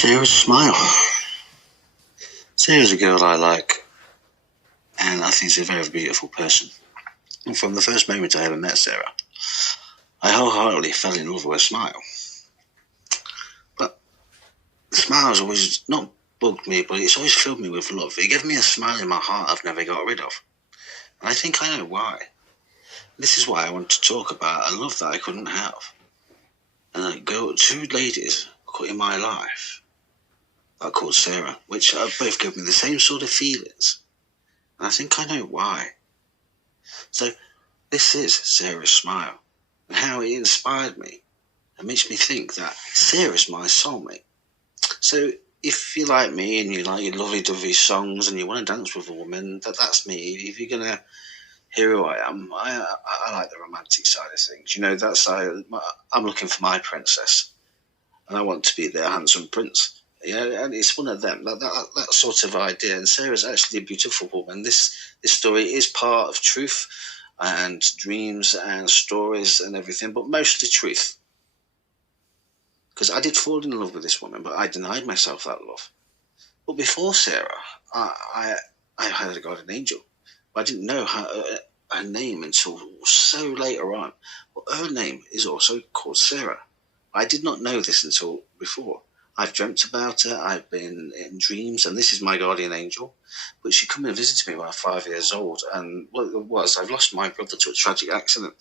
Sarah's smile. Sarah's a girl I like, and I think she's a very beautiful person. And from the first moment I ever met Sarah, I wholeheartedly fell in love with her smile. But the smile has always not bugged me, but it's always filled me with love. It gave me a smile in my heart I've never got rid of. And I think I know why. This is why I want to talk about a love that I couldn't have. And two ladies in my life that are called Sarah, which both give me the same sort of feelings. And I think I know why. So this is Sarah's smile, and how it inspired me and makes me think that Sarah's my soulmate. So if you like me and you like your lovey-dovey songs and you want to dance with a woman, that's me. If you're going to hear who I am, I like the romantic side of things. You know, I'm looking for my princess, and I want to be their handsome prince. Yeah, and it's one of them, that sort of idea. And Sarah's actually a beautiful woman. This story is part of truth and dreams and stories and everything, but mostly truth. Because I did fall in love with this woman, but I denied myself that love. But before Sarah, I had a guardian angel. I didn't know her name until so later on. But her name is also called Sarah. I did not know this until before. I've dreamt about her, I've been in dreams, and this is my guardian angel. But she came and visited me when I was 5 years old, and what it was, I've lost my brother to a tragic accident.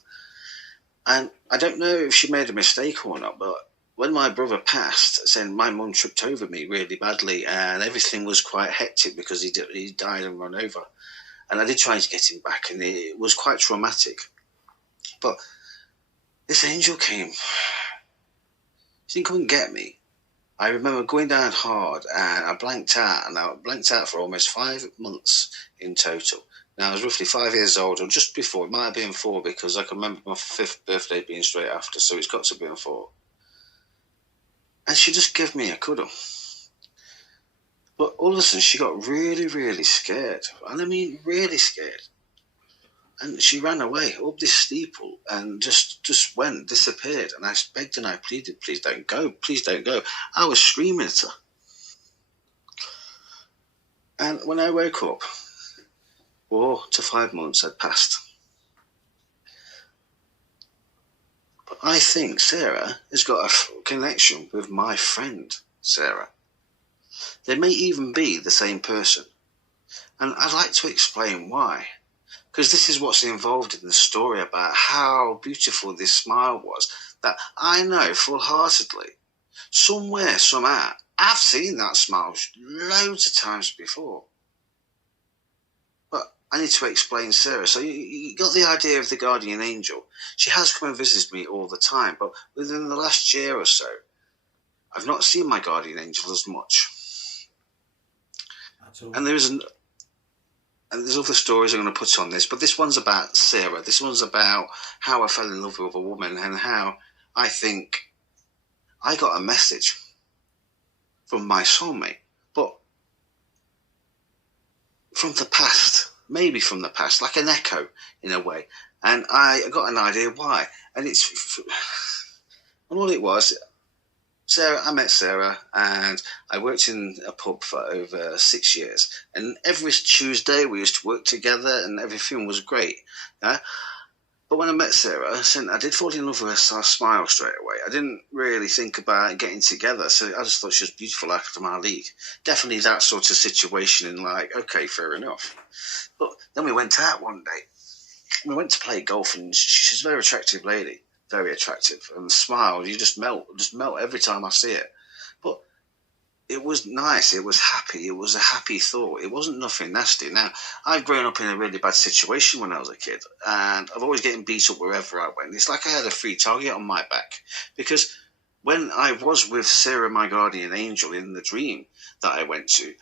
And I don't know if she made a mistake or not, but when my brother passed, then my mum tripped over me really badly, and everything was quite hectic because he died and run over. And I did try to get him back, and it was quite traumatic. But this angel came. She didn't come and get me. I remember going down hard, and I blanked out, and I blanked out for almost 5 months in total. Now, I was roughly 5 years old, or just before. It might have been 4, because I can remember my 5th birthday being straight after, so it's got to be 4. And she just gave me a cuddle. But all of a sudden, she got really, really scared. And I mean, really scared. And she ran away up this steeple and just disappeared. And I begged and I pleaded, please don't go, please don't go. I was screaming at her. And when I woke up, 4 to 5 months had passed. But I think Sarah has got a connection with my friend, Sarah. They may even be the same person. And I'd like to explain why. Because this is what's involved in the story about how beautiful this smile was, that I know full-heartedly, somewhere, somehow, I've seen that smile loads of times before. But I need to explain Sarah. So you got the idea of the guardian angel. She has come and visited me all the time, but within the last year or so, I've not seen my guardian angel as much. And there's other stories I'm going to put on this, but this one's about Sarah. This one's about how I fell in love with a woman and how I think I got a message from my soulmate, but from the past, maybe from the past, like an echo in a way. And I got an idea why. And all it was, I met Sarah, and I worked in a pub for over 6 years. And every Tuesday we used to work together, and everything was great. Yeah? But when I met Sarah, I did fall in love with her smile straight away. I didn't really think about getting together, so I just thought she was beautiful after my league. Definitely that sort of situation, and like, okay, fair enough. But then we went out one day. We went to play golf, and she's a very attractive lady. Very attractive, and the smile, you just melt every time I see it. But it was nice, it was happy, it was a happy thought, it wasn't nothing nasty. Now, I've grown up in a really bad situation when I was a kid, and I've always getting beat up wherever I went. It's like I had a free target on my back, because when I was with Sarah, my guardian angel, in the dream that I went to,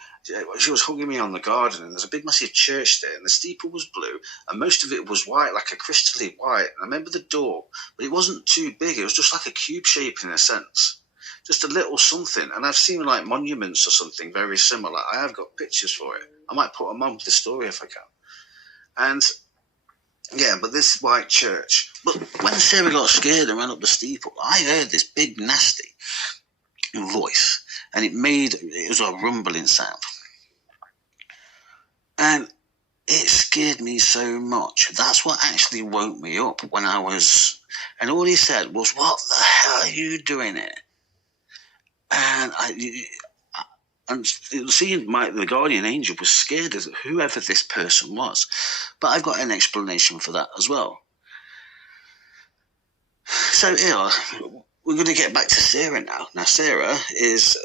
she was hugging me on the garden, and there's a big massive church there, and the steeple was blue, and most of it was white, like a crystally white. And I remember the door, but it wasn't too big. It was just like a cube shape in a sense, just a little something. And I've seen like monuments or something very similar. I have got pictures for it. I might put them on with the story if I can. And yeah, but this white church. But when Sarah got scared and ran up the steeple, I heard this big nasty voice. and it was a rumbling sound. And it scared me so much. That's what actually woke me up when I was... And all he said was, "What the hell are you doing here?" And seeing the guardian angel was scared of whoever this person was. But I've got an explanation for that as well. So here, we're going to get back to Sarah now. Now, Sarah is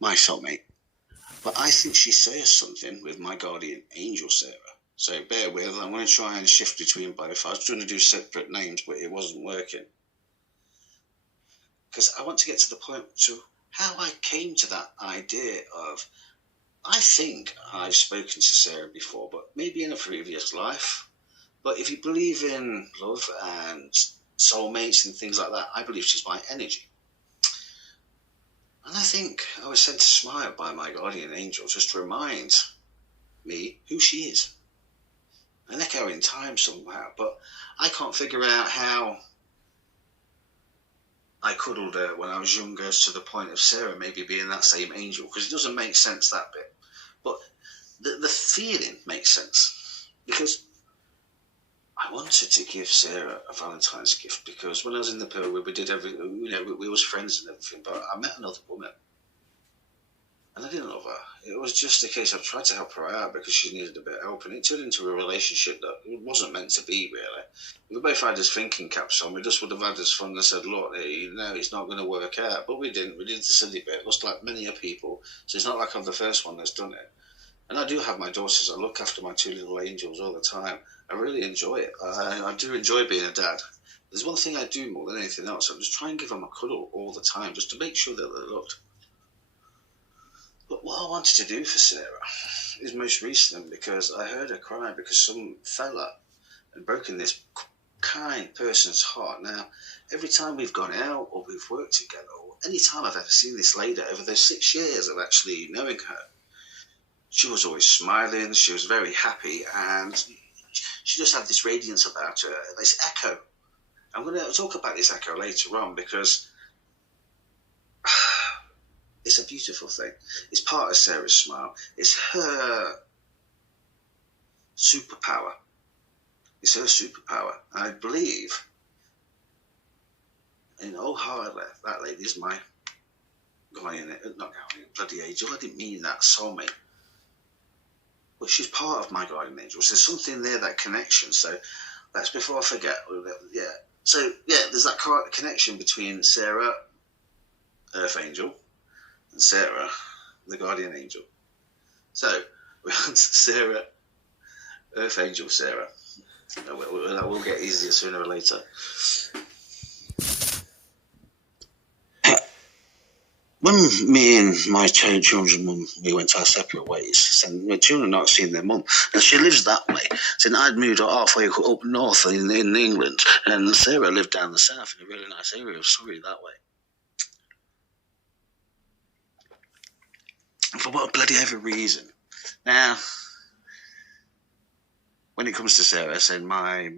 my soulmate, but I think she shares something with my guardian angel, Sarah. So bear with, I'm going to try and shift between both. I was trying to do separate names, but it wasn't working. Because I want to get to the point to how I came to that idea of, I think I've spoken to Sarah before, but maybe in a previous life. But if you believe in love and soulmates and things like that, I believe she's my energy. And I think I was sent to smile by my guardian angel just to remind me who she is. An echo in time somehow, but I can't figure out how I cuddled her when I was younger to the point of Sarah maybe being that same angel, because it doesn't make sense, that bit. But the feeling makes sense, because I wanted to give Sarah a Valentine's gift, because when I was in the pill, we did everything, we was friends and everything, but I met another woman, and I didn't love her. It was just a case of trying to help her out because she needed a bit of help, and it turned into a relationship that wasn't meant to be, really. We both had this thinking caps on. We just would have had this fun and said, look, it's not going to work out, but we didn't. We did the silly bit, just like many a people, so it's not like I'm the first one that's done it. And I do have my daughters. I look after my two little angels all the time. I really enjoy it. I do enjoy being a dad. There's one thing I do more than anything else. I just try and give them a cuddle all the time, just to make sure that they're loved. But what I wanted to do for Sarah is most recent, because I heard her cry because some fella had broken this kind person's heart. Now, every time we've gone out or we've worked together, or any time I've ever seen this lady over those 6 years of actually knowing her, she was always smiling, she was very happy, and she just had this radiance about her, this echo. I'm going to talk about this echo later on, because it's a beautiful thing. It's part of Sarah's smile. It's her superpower. It's her superpower. And I believe, in wholeheartedly, that lady is my guardian, bloody angel. I didn't mean that, soulmate. But she's part of my guardian angel. So there's something there, that connection. So that's before I forget. Yeah. So, yeah, there's that connection between Sarah, Earth Angel, and Sarah, the guardian angel. So, we're on to Sarah, Earth Angel Sarah. That will get easier sooner or later. When me and my children's mum, we went our separate ways, and my children not seeing their mum, and she lives that way. So I'd moved halfway up north in England, and Sarah lived down the south in a really nice area of Surrey that way. For what bloody ever reason. Now, when it comes to Sarah, I said my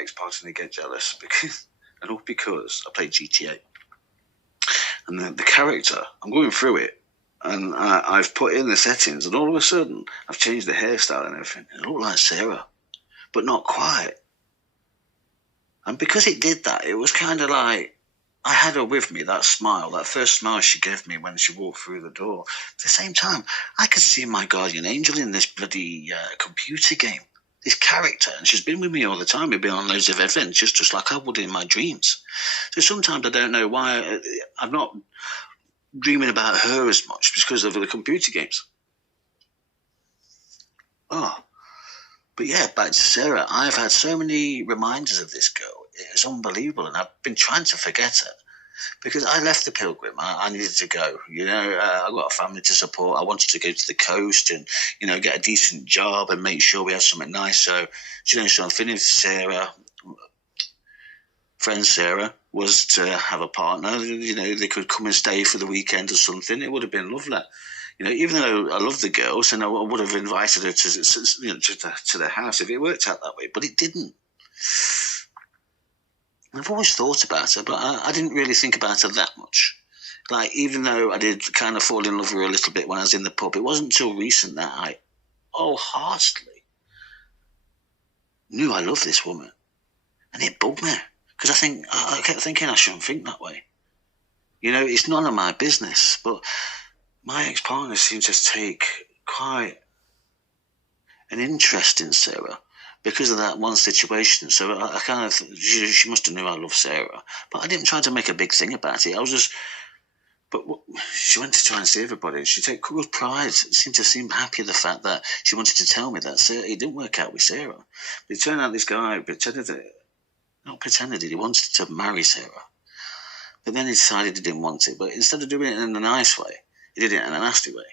ex-partner get jealous because I played GTA. And the character, I'm going through it, and I've put in the settings, and all of a sudden, I've changed the hairstyle and everything. It looked like Sarah, but not quite. And because it did that, it was kind of like, I had her with me, that smile, that first smile she gave me when she walked through the door. At the same time, I could see my guardian angel in this bloody computer game. This character, and she's been with me all the time. We've been on loads of adventures, just like I would in my dreams. So sometimes I don't know why I'm not dreaming about her as much, because of the computer games. But yeah, back to Sarah. I've had so many reminders of this girl. It's unbelievable, and I've been trying to forget her. Because I left the Pilgrim, I needed to go. I got a family to support. I wanted to go to the coast and, get a decent job and make sure we had something nice. So, something if Sarah, friend Sarah, was to have a partner, they could come and stay for the weekend or something. It would have been lovely. Even though I love the girls, and I would have invited her to the house if it worked out that way, but it didn't. I've always thought about her, but I didn't really think about her that much. Like, even though I did kind of fall in love with her a little bit when I was in the pub, it wasn't until recent that I wholeheartedly knew I loved this woman. And it bugged me. Because I kept thinking I shouldn't think that way. You know, it's none of my business. But my ex-partner seemed to take quite an interest in Sarah because of that one situation. So I kind of, she must have knew I loved Sarah. But I didn't try to make a big thing about it. I was just, she went to try and see everybody. She took good pride, seemed to seem happy the fact that she wanted to tell me that it didn't work out with Sarah. But it turned out this guy he wanted to marry Sarah. But then he decided he didn't want it. But instead of doing it in a nice way, he did it in a nasty way.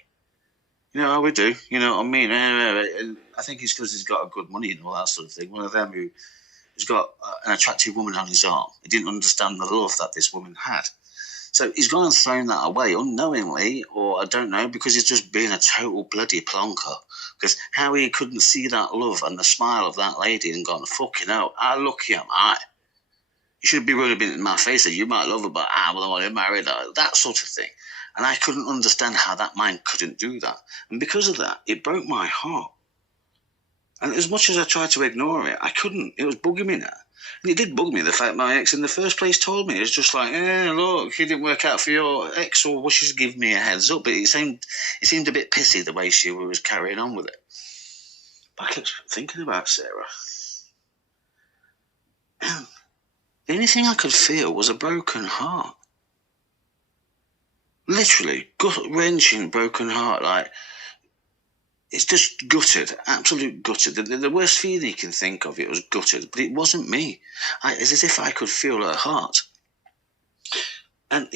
You know how we do, you know what I mean? And I think it's because he's got a good money and all that sort of thing. One of them who's got an attractive woman on his arm. He didn't understand the love that this woman had. So he's gone and thrown that away unknowingly, or I don't know, because he's just been a total bloody plonker. Because how he couldn't see that love and the smile of that lady and gone, fucking hell, how lucky am I? You should be really been in my face that you might love her, but I want to marry her, that sort of thing. And I couldn't understand how that mind couldn't do that. And because of that, it broke my heart. And as much as I tried to ignore it, I couldn't. It was bugging me now. And it did bug me, the fact my ex in the first place told me. It's just like, look, it didn't work out for your ex, or she's giving me a heads up. But it seemed a bit pissy the way she was carrying on with it. But I kept thinking about Sarah. And the only thing I could feel was a broken heart. Literally, gut-wrenching broken heart. Like, it's just gutted, absolute gutted. The worst feeling you can think of, it was gutted, but it wasn't me. It's as if I could feel her heart. And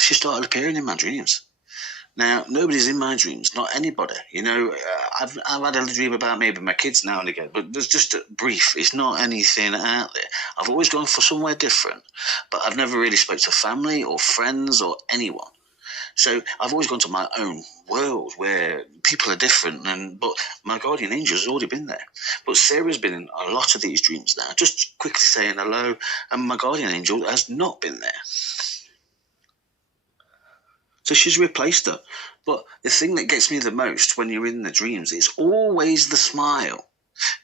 she started appearing in my dreams. Now, nobody's in my dreams, not anybody. You know, I've had a dream about maybe my kids now and again, but there's just a brief. It's not anything out there. I've always gone for somewhere different, but I've never really spoke to family or friends or anyone. So I've always gone to my own world where people are different, but my guardian angel has already been there. But Sarah's been in a lot of these dreams now, just quickly saying hello, and my guardian angel has not been there. So she's replaced her. But the thing that gets me the most when you're in the dreams is always the smile.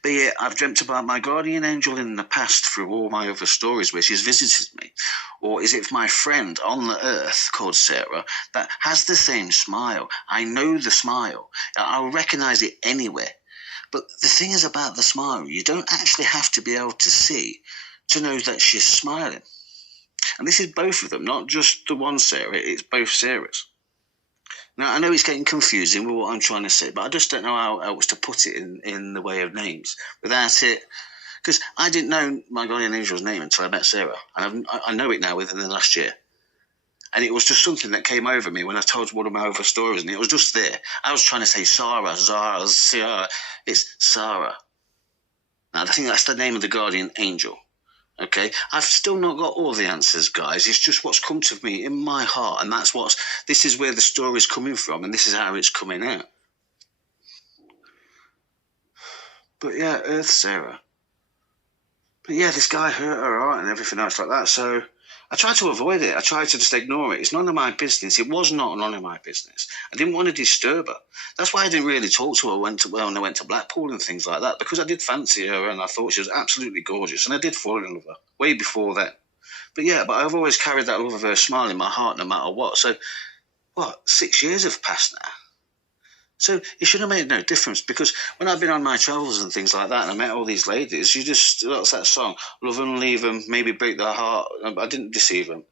Be it I've dreamt about my guardian angel in the past through all my other stories where she's visited me, or is it my friend on the earth called Sarah that has the same smile? I know the smile. I'll recognise it anywhere. But the thing is about the smile, you don't actually have to be able to see to know that she's smiling. And this is both of them, not just the one Sarah, it's both Sarahs. Now, I know it's getting confusing with what I'm trying to say, but I just don't know how else to put it in the way of names without it. Because I didn't know my guardian angel's name until I met Sarah. And I know it now within the last year. And it was just something that came over me when I told one of my other stories, and it was just there. I was trying to say Sarah, Zara. It's Sarah. Now, I think that's the name of the guardian angel. Okay, I've still not got all the answers, guys. It's just what's come to me in my heart, and this is where the story's coming from, and this is how it's coming out. But yeah, Earth Sarah. But yeah, this guy hurt her heart and everything else like that, so I tried to avoid it. I tried to just ignore it. It's none of my business. It was not none of my business. I didn't want to disturb her. That's why I didn't really talk to her when I went to Blackpool and things like that, because I did fancy her and I thought she was absolutely gorgeous, and I did fall in love with her way before then. But yeah, I've always carried that love of her smile in my heart no matter what. So, 6 years have passed now. So it should have made no difference, because when I've been on my travels and things like that and I met all these ladies, what's that song? Love them, leave them, maybe break their heart. I didn't deceive them.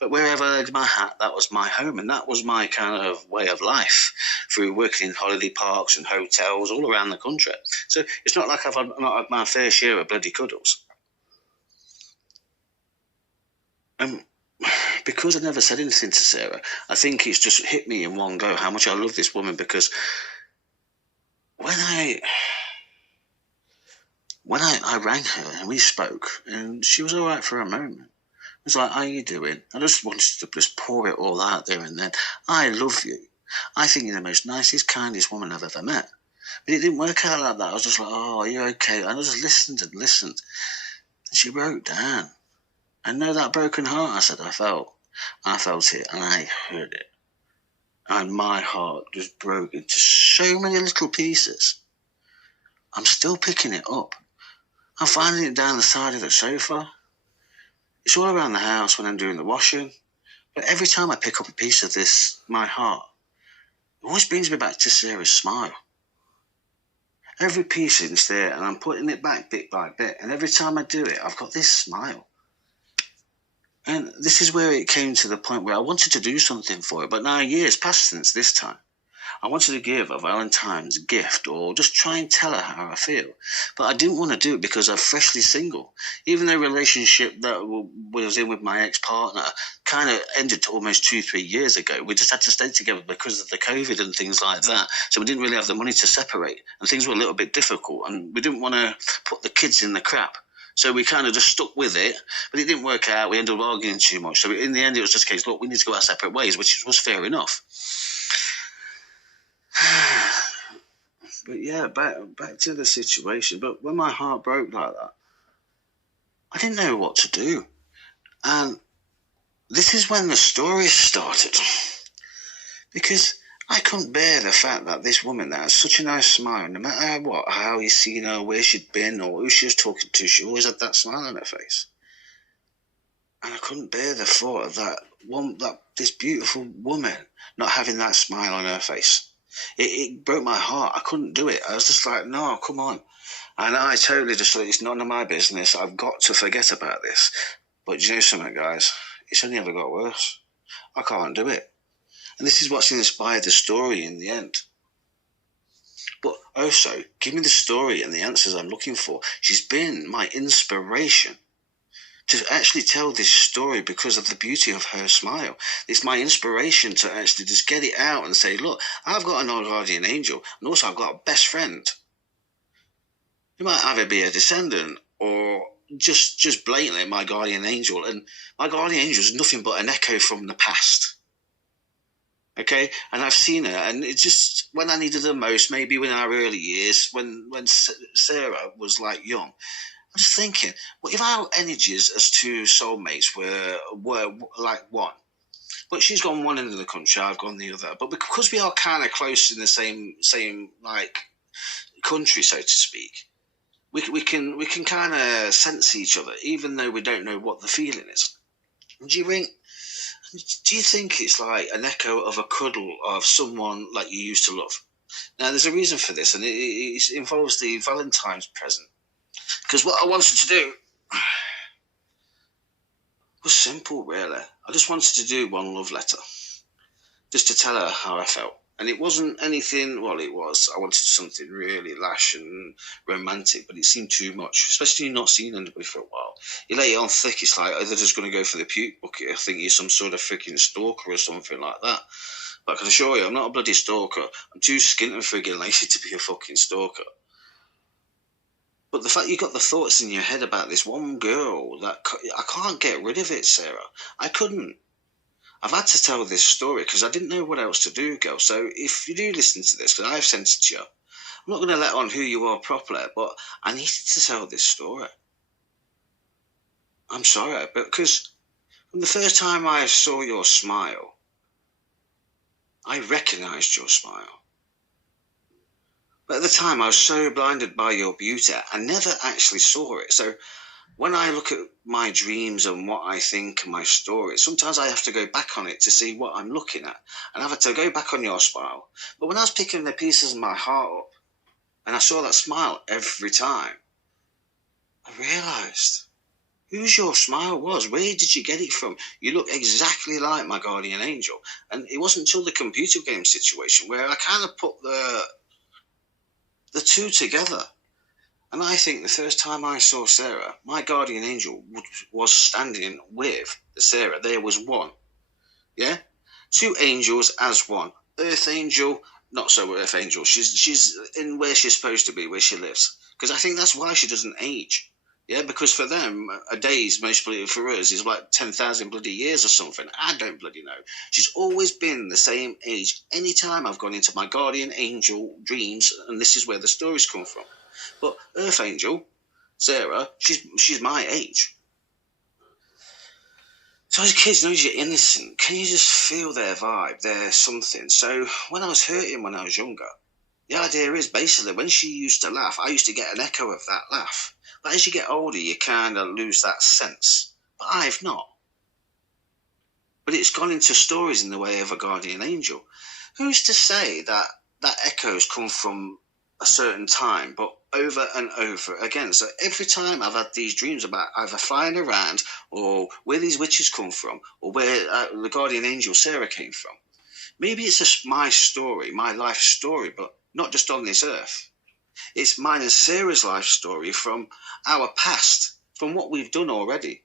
But wherever I laid my hat, that was my home, and that was my kind of way of life through working in holiday parks and hotels all around the country. So it's not like I've not had my fair share of bloody cuddles. Because I never said anything to Sarah, I think it's just hit me in one go how much I love this woman, because when I rang her and we spoke, and she was all right for a moment. I was like, how are you doing? I just wanted to just pour it all out there and then. I love you. I think you're the most nicest, kindest woman I've ever met. But it didn't work out like that. I was just like, oh, are you okay? And I just listened and listened. And she broke down. And know that broken heart I said I felt. I felt it and I heard it. And my heart just broke into so many little pieces. I'm still picking it up. I'm finding it down the side of the sofa. It's all around the house when I'm doing the washing. But every time I pick up a piece of this, my heart, it always brings me back to Sarah's smile. Every piece is there and I'm putting it back bit by bit. And every time I do it, I've got this smile. And this is where it came to the point where I wanted to do something for it. But now years passed since this time. I wanted to give a Valentine's gift or just try and tell her how I feel. But I didn't want to do it because I'm freshly single. Even though the relationship that was in with my ex-partner kind of ended almost 2-3 years ago. We just had to stay together because of the COVID and things like that. So we didn't really have the money to separate. And things were a little bit difficult. And we didn't want to put the kids in the crap. So we kind of just stuck with it. But it didn't work out. We ended up arguing too much. So in the end, it was just a case, look, we need to go our separate ways, which was fair enough. But yeah, back to the situation. But when my heart broke like that, I didn't know what to do. And this is when the story started. Because I couldn't bear the fact that this woman that has such a nice smile, no matter what, how you seen her, where she'd been, or who she was talking to, she always had that smile on her face. And I couldn't bear the thought of that this beautiful woman not having that smile on her face. It broke my heart. I couldn't do it. I was just like, no, come on. And I totally just thought, it's none of my business. I've got to forget about this. But you know something, guys? It's only ever got worse. I can't do it. And this is what's inspired the story in the end. But also, give me the story and the answers I'm looking for. She's been my inspiration to actually tell this story because of the beauty of her smile. It's my inspiration to actually just get it out and say, look, I've got an old guardian angel, and also I've got a best friend. It might either be a descendant or just blatantly my guardian angel. And my guardian angel is nothing but an echo from the past. Okay? And I've seen her, and it's just when I needed her most, maybe in our early years, when Sarah was like young, I'm just thinking, well, if our energies as two soulmates were like one, but she's gone one end of the country, I've gone the other, but because we are kind of close in the same like country, so to speak, we can kind of sense each other, even though we don't know what the feeling is. Do you think it's like an echo of a cuddle of someone like you used to love? Now, there's a reason for this, and it involves the Valentine's present. Because what I wanted to do was simple, really. I just wanted to do one love letter, just to tell her how I felt. And it wasn't anything, well, it was. I wanted something really lash and romantic, but it seemed too much, especially not seeing anybody for a while. You lay it on thick, it's like, they're just going to go for the puke bucket. I think you're some sort of freaking stalker or something like that. But I can assure you, I'm not a bloody stalker. I'm too skint and friggin' lazy to be a fucking stalker. But the fact you got the thoughts in your head about this one girl, that I can't get rid of it, Sarah. I couldn't. I've had to tell this story because I didn't know what else to do, girl. So if you do listen to this, because I've sent it to you, I'm not going to let on who you are properly, but I needed to tell this story. I'm sorry, but because from the first time I saw your smile, I recognised your smile. But at the time, I was so blinded by your beauty, I never actually saw it. So when I look at my dreams and what I think and my stories, sometimes I have to go back on it to see what I'm looking at. And I've had to go back on your smile. But when I was picking the pieces of my heart up, and I saw that smile every time, I realised whose your smile was. Where did you get it from? You look exactly like my guardian angel. And it wasn't until the computer game situation where I kind of put the two together. And I think the first time I saw Sarah, my guardian angel was standing with Sarah. There was one. Yeah? Two angels as one. Earth angel, not so Earth angel. She's in where she's supposed to be, where she lives. Because I think that's why she doesn't age. Yeah, because for them, a day's mostly for us is like 10,000 bloody years or something. I don't bloody know. She's always been the same age. Anytime I've gone into my guardian angel dreams, and this is where the stories come from. But Earth Angel, Sarah, she's my age. So as kids, knows you're innocent, can you just feel their vibe, their something? So when I was hurting when I was younger, the idea is basically when she used to laugh, I used to get an echo of that laugh. But as you get older, you kind of lose that sense. But I've not. But it's gone into stories in the way of a guardian angel. Who's to say that that echoes come from a certain time, but over and over again? So every time I've had these dreams about either flying around or where these witches come from or where the guardian angel Sarah came from, maybe it's my story, my life story, but not just on this earth. It's mine and Sarah's life story from our past, from what we've done already.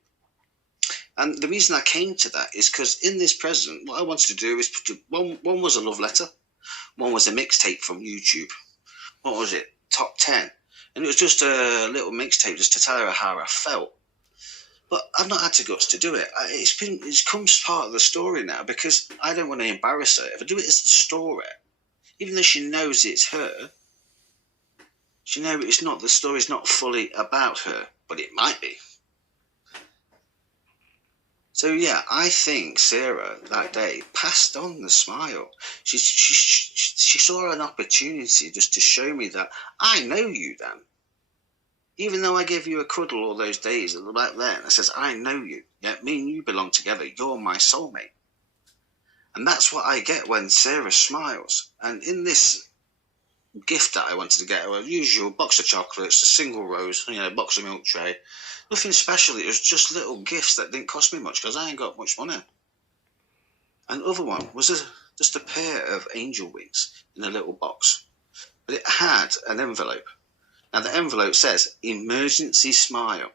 And the reason I came to that is because in this present, what I wanted to do is one was a love letter, one was a mixtape from YouTube. What was it? Top 10. And it was just a little mixtape just to tell her how I felt. But I've not had the guts to do it. It's come part of the story now because I don't want to embarrass her. If I do it as the story, even though she knows it's her, she knows it's not, the story's not fully about her, but it might be. So yeah, I think Sarah that day passed on the smile. She saw an opportunity just to show me that I know you, Dan. Even though I gave you a cuddle all those days back then, I says, I know you. Yeah, me and you belong together. You're my soulmate. And that's what I get when Sarah smiles. And in this gift that I wanted to get her, a usual box of chocolates, a single rose, box of milk tray. Nothing special. It was just little gifts that didn't cost me much because I ain't got much money. And the other one was just a pair of angel wings in a little box. But it had an envelope. Now the envelope says, emergency smile.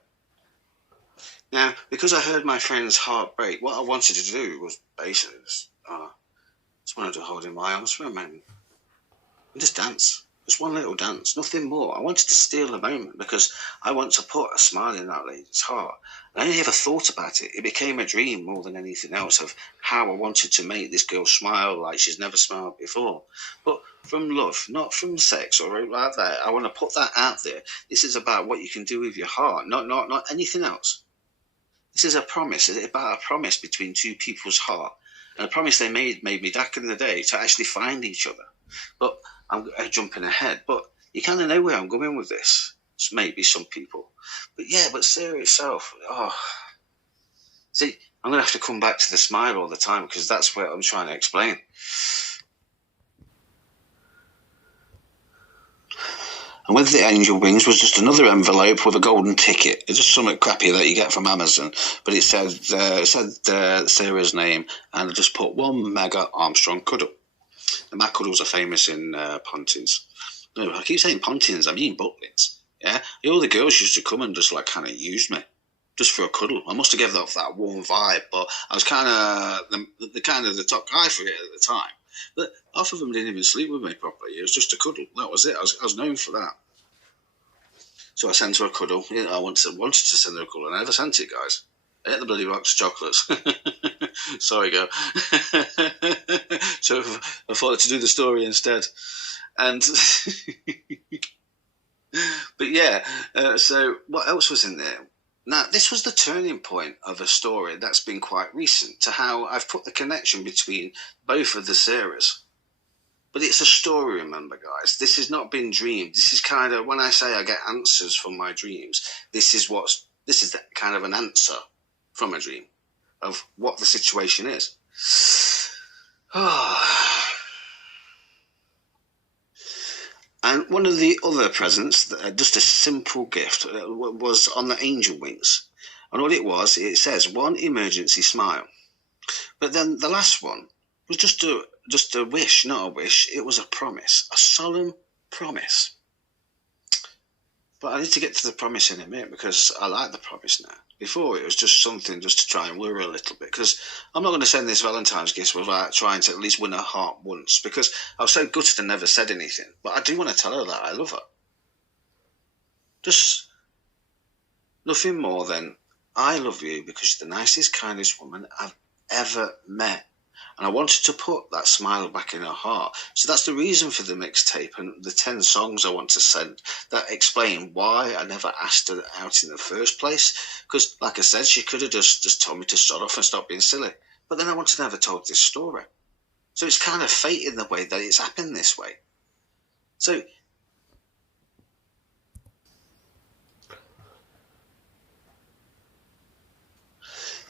Now, because I heard my friend's heart break, what I wanted to do was basically just wanted to hold in my arms for a moment. And just dance. Just one little dance, nothing more. I wanted to steal a moment because I want to put a smile in that lady's heart. I only ever thought about it. It became a dream more than anything else of how I wanted to make this girl smile like she's never smiled before. But from love, not from sex or like that. I want to put that out there. This is about what you can do with your heart, not anything else. This is a promise. It's about a promise between two people's heart. And a promise they made me back in the day to actually find each other. But I'm jumping ahead, but you kind of know where I'm going with this. It's maybe some people. But yeah, but Sarah itself, see, I'm going to have to come back to the smile all the time because that's what I'm trying to explain. And with the angel wings was just another envelope with a golden ticket. It's just something crappy that you get from Amazon. But it said Sarah's name, and I just put one mega Armstrong cuddle. The my cuddles are famous in Pontins. No, I keep saying Pontins, I mean Butlins. Yeah, all the girls used to come and just like kind of use me, just for a cuddle. I must have given off that warm vibe, but I was kind of the top guy for it at the time. But half of them didn't even sleep with me properly. It was just a cuddle. That was it. I was known for that. So I sent her a cuddle. I wanted to send her a cuddle, and I never sent it, guys. I ate the bloody box of chocolates. Sorry, girl. So I thought to do the story instead. And but yeah, so what else was in there? Now, this was the turning point of a story that's been quite recent to how I've put the connection between both of the Sarahs. But it's a story, remember, guys. This has not been dreamed. This is kind of, when I say I get answers from my dreams, this is the kind of an answer from a dream of what the situation is. And one of the other presents, just a simple gift, was on the angel wings. And what it says, one emergency smile. But then the last one was just a wish, not a wish. It was a promise, a solemn promise. But I need to get to the promise in a minute because I like the promise now. Before, it was just something just to try and lure her a little bit because I'm not going to send this Valentine's gift without trying to at least win her heart once because I was so gutted and never said anything. But I do want to tell her that I love her. Just nothing more than I love you because you're the nicest, kindest woman I've ever met. And I wanted to put that smile back in her heart. So that's the reason for the mixtape and the 10 songs I want to send that explain why I never asked her out in the first place. Because, like I said, she could have just told me to start off and stop being silly. But then I wanted to never told this story. So it's kind of fate in the way that it's happened this way. So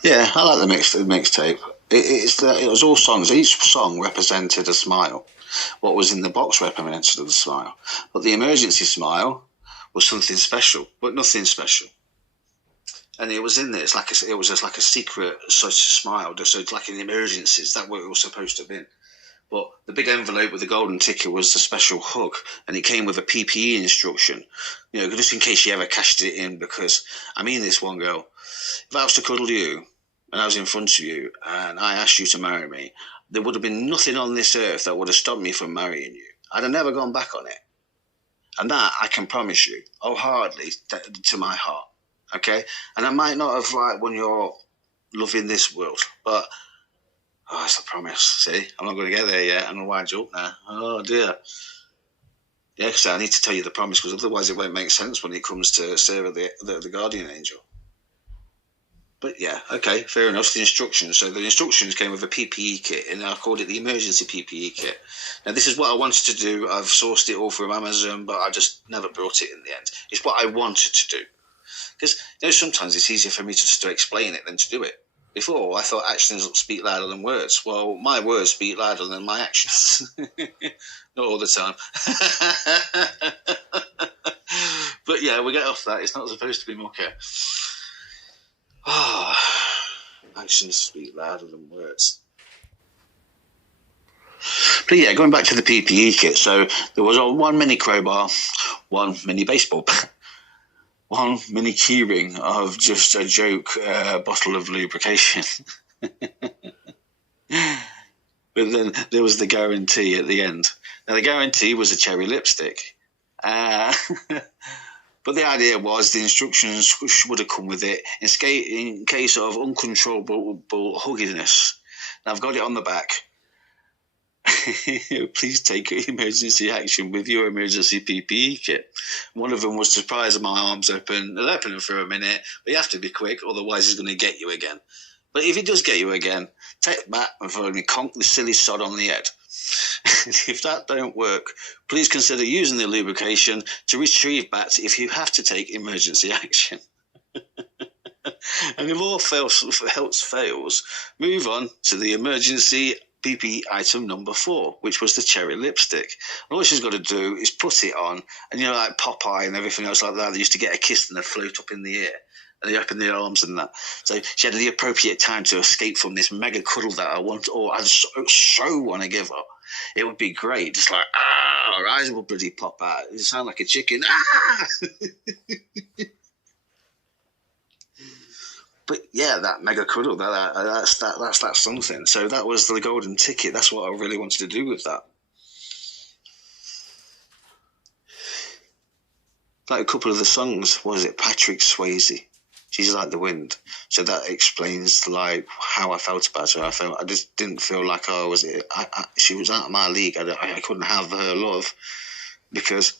yeah, I like the mixtape. It was all songs. Each song represented a smile. What was in the box represented a smile. But the emergency smile was something special, but nothing special. And it was in there. It was just like a secret sort of smile. So it's like in emergencies. That's what it was supposed to have been. But the big envelope with the golden ticket was the special hug, and it came with a PPE instruction, just in case you ever cashed it in. Because I mean, this one girl, if I was to cuddle you and I was in front of you and I asked you to marry me, there would have been nothing on this earth that would have stopped me from marrying you. I'd have never gone back on it, and that I can promise you, wholeheartedly, to my heart. Okay, and I might not have when you're loving this world, but. Oh, it's a promise. See, I'm not going to get there yet. I'm going to wind you up now. Oh, dear. Yeah, because I need to tell you the promise, because otherwise it won't make sense when it comes to Sarah, the guardian angel. But yeah, okay, fair enough. The instructions. So the instructions came with a PPE kit, and I called it the emergency PPE kit. Now, this is what I wanted to do. I've sourced it all from Amazon, but I just never brought it in the end. It's what I wanted to do. Because, sometimes it's easier for me to explain it than to do it. Before, I thought actions speak louder than words. Well, my words speak louder than my actions. Not all the time. But yeah, we get off that. It's not supposed to be mucky. Oh, actions speak louder than words. But yeah, going back to the PPE kit. So there was one mini crowbar, one mini baseball bat, one mini keyring of just a joke bottle of lubrication. But then there was the guarantee at the end. Now, the guarantee was a cherry lipstick. But the idea was the instructions would have come with it in case of uncontrollable hugginess. Now, I've got it on the back. Please take emergency action with your emergency PPE kit. One of them was to prise my arms open. They'll open them for a minute, but you have to be quick, otherwise he's going to get you again. But if he does get you again, take that and for me conk the silly sod on the head. If that don't work, please consider using the lubrication to retrieve bats if you have to take emergency action. And if all else fails, move on to the emergency PPE item number 4, which was the cherry lipstick. And all she's got to do is put it on, and like Popeye and everything else like that, they used to get a kiss and they'd float up in the air, and they open their arms and that. So she had the appropriate time to escape from this mega cuddle that I so want to give her. It would be great, just like, her eyes will bloody pop out. It sound like a chicken. But yeah, that mega cuddle, that's something. So that was the golden ticket. That's what I really wanted to do with that. Like a couple of the songs, was it Patrick Swayze? She's Like the Wind. So that explains how I felt about her. I just didn't feel like she was out of my league. I couldn't have her love because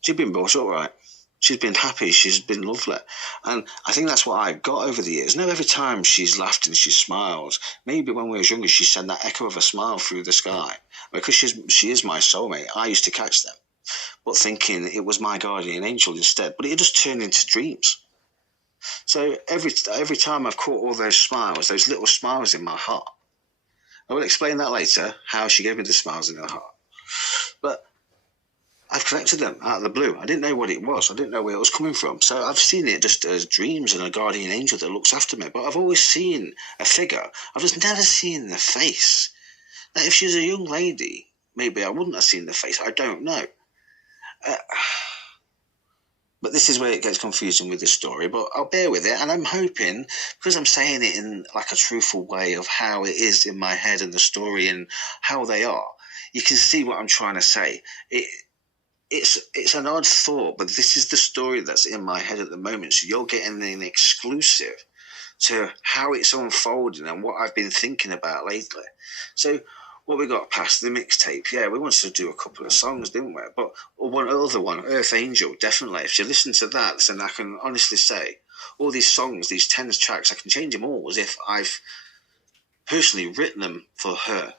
she'd been brought up right. She's been happy. She's been lovely. And I think that's what I've got over the years. Now, every time she's laughed and she smiled, maybe when we were younger, she sent that echo of a smile through the sky. Because she is my soulmate. I used to catch them, but thinking it was my guardian angel instead. But it just turned into dreams. So every time I've caught all those smiles, those little smiles in my heart. I will explain that later, how she gave me the smiles in her heart. But I've collected them out of the blue. I didn't know what it was. I didn't know where it was coming from. So I've seen it just as dreams and a guardian angel that looks after me. But I've always seen a figure. I've just never seen the face. Now, if she's a young lady, maybe I wouldn't have seen the face. I don't know. But this is where it gets confusing with this story. But I'll bear with it. And I'm hoping, because I'm saying it in like a truthful way of how it is in my head and the story and how they are, you can see what I'm trying to say. It's an odd thought, but this is the story that's in my head at the moment. So you're getting an exclusive. to how it's unfolding and what I've been thinking about lately. So what we got past the mixtape, yeah, we wanted to do a couple of songs, didn't we? But one other one, Earth Angel, definitely. If you listen to that, then I can honestly say all these songs, these 10 tracks, I can change them all as if I've personally written them for her.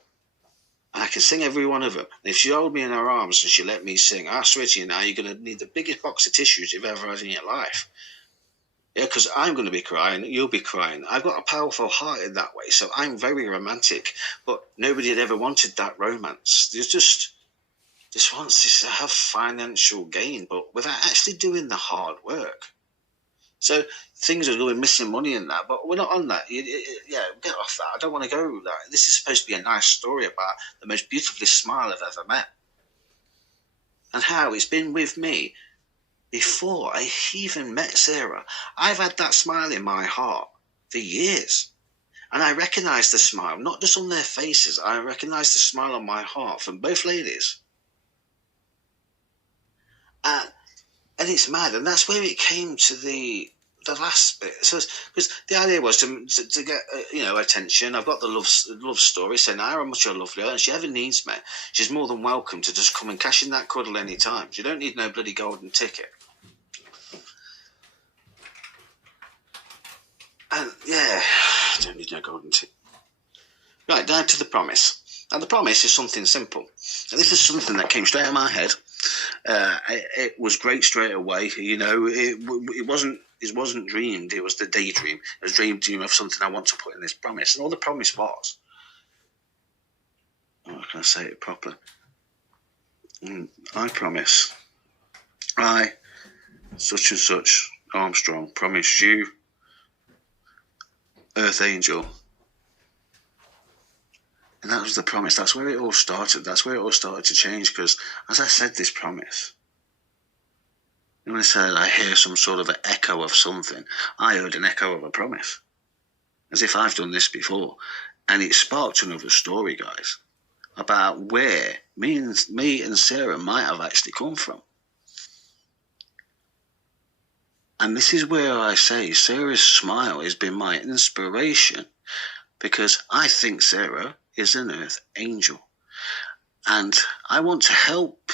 And I can sing every one of them. And if she held me in her arms and she let me sing, I swear to you now, you're going to need the biggest box of tissues you've ever had in your life. Yeah, because I'm going to be crying, you'll be crying. I've got a powerful heart in that way, so I'm very romantic. But nobody had ever wanted that romance. They just wants to have financial gain, but without actually doing the hard work. So things are going missing money in that, but we're not on that. Yeah, get off that. I don't want to go that. This is supposed to be a nice story about the most beautiful smile I've ever met. And how it's been with me before I even met Sarah. I've had that smile in my heart for years. And I recognise the smile, not just on their faces. I recognise the smile on my heart from both ladies. And it's mad. And that's where it came to the last bit. So, because the idea was to get attention. I've got the love story saying how much I love her, and if she ever needs me, she's more than welcome to just come and cash in that cuddle any time. You don't need no bloody golden ticket. And yeah, I don't need no golden ticket. Right, down to the promise. Now the promise is something simple. And this is something that came straight out of my head. It was great straight away. It wasn't dreamed. It was the daydream. It was a dream of something I want to put in this promise. And all the promise was, how can I say it properly? I promise, I, such and such, Armstrong, promise you, Earth Angel. And that was the promise. That's where it all started. That's where it all started to change. Because as I said this promise, when I said I hear some sort of an echo of something, I heard an echo of a promise. As if I've done this before. And it sparked another story, guys, about where me and Sarah might have actually come from. And this is where I say Sarah's smile has been my inspiration, because I think Sarah is an Earth Angel. And I want to help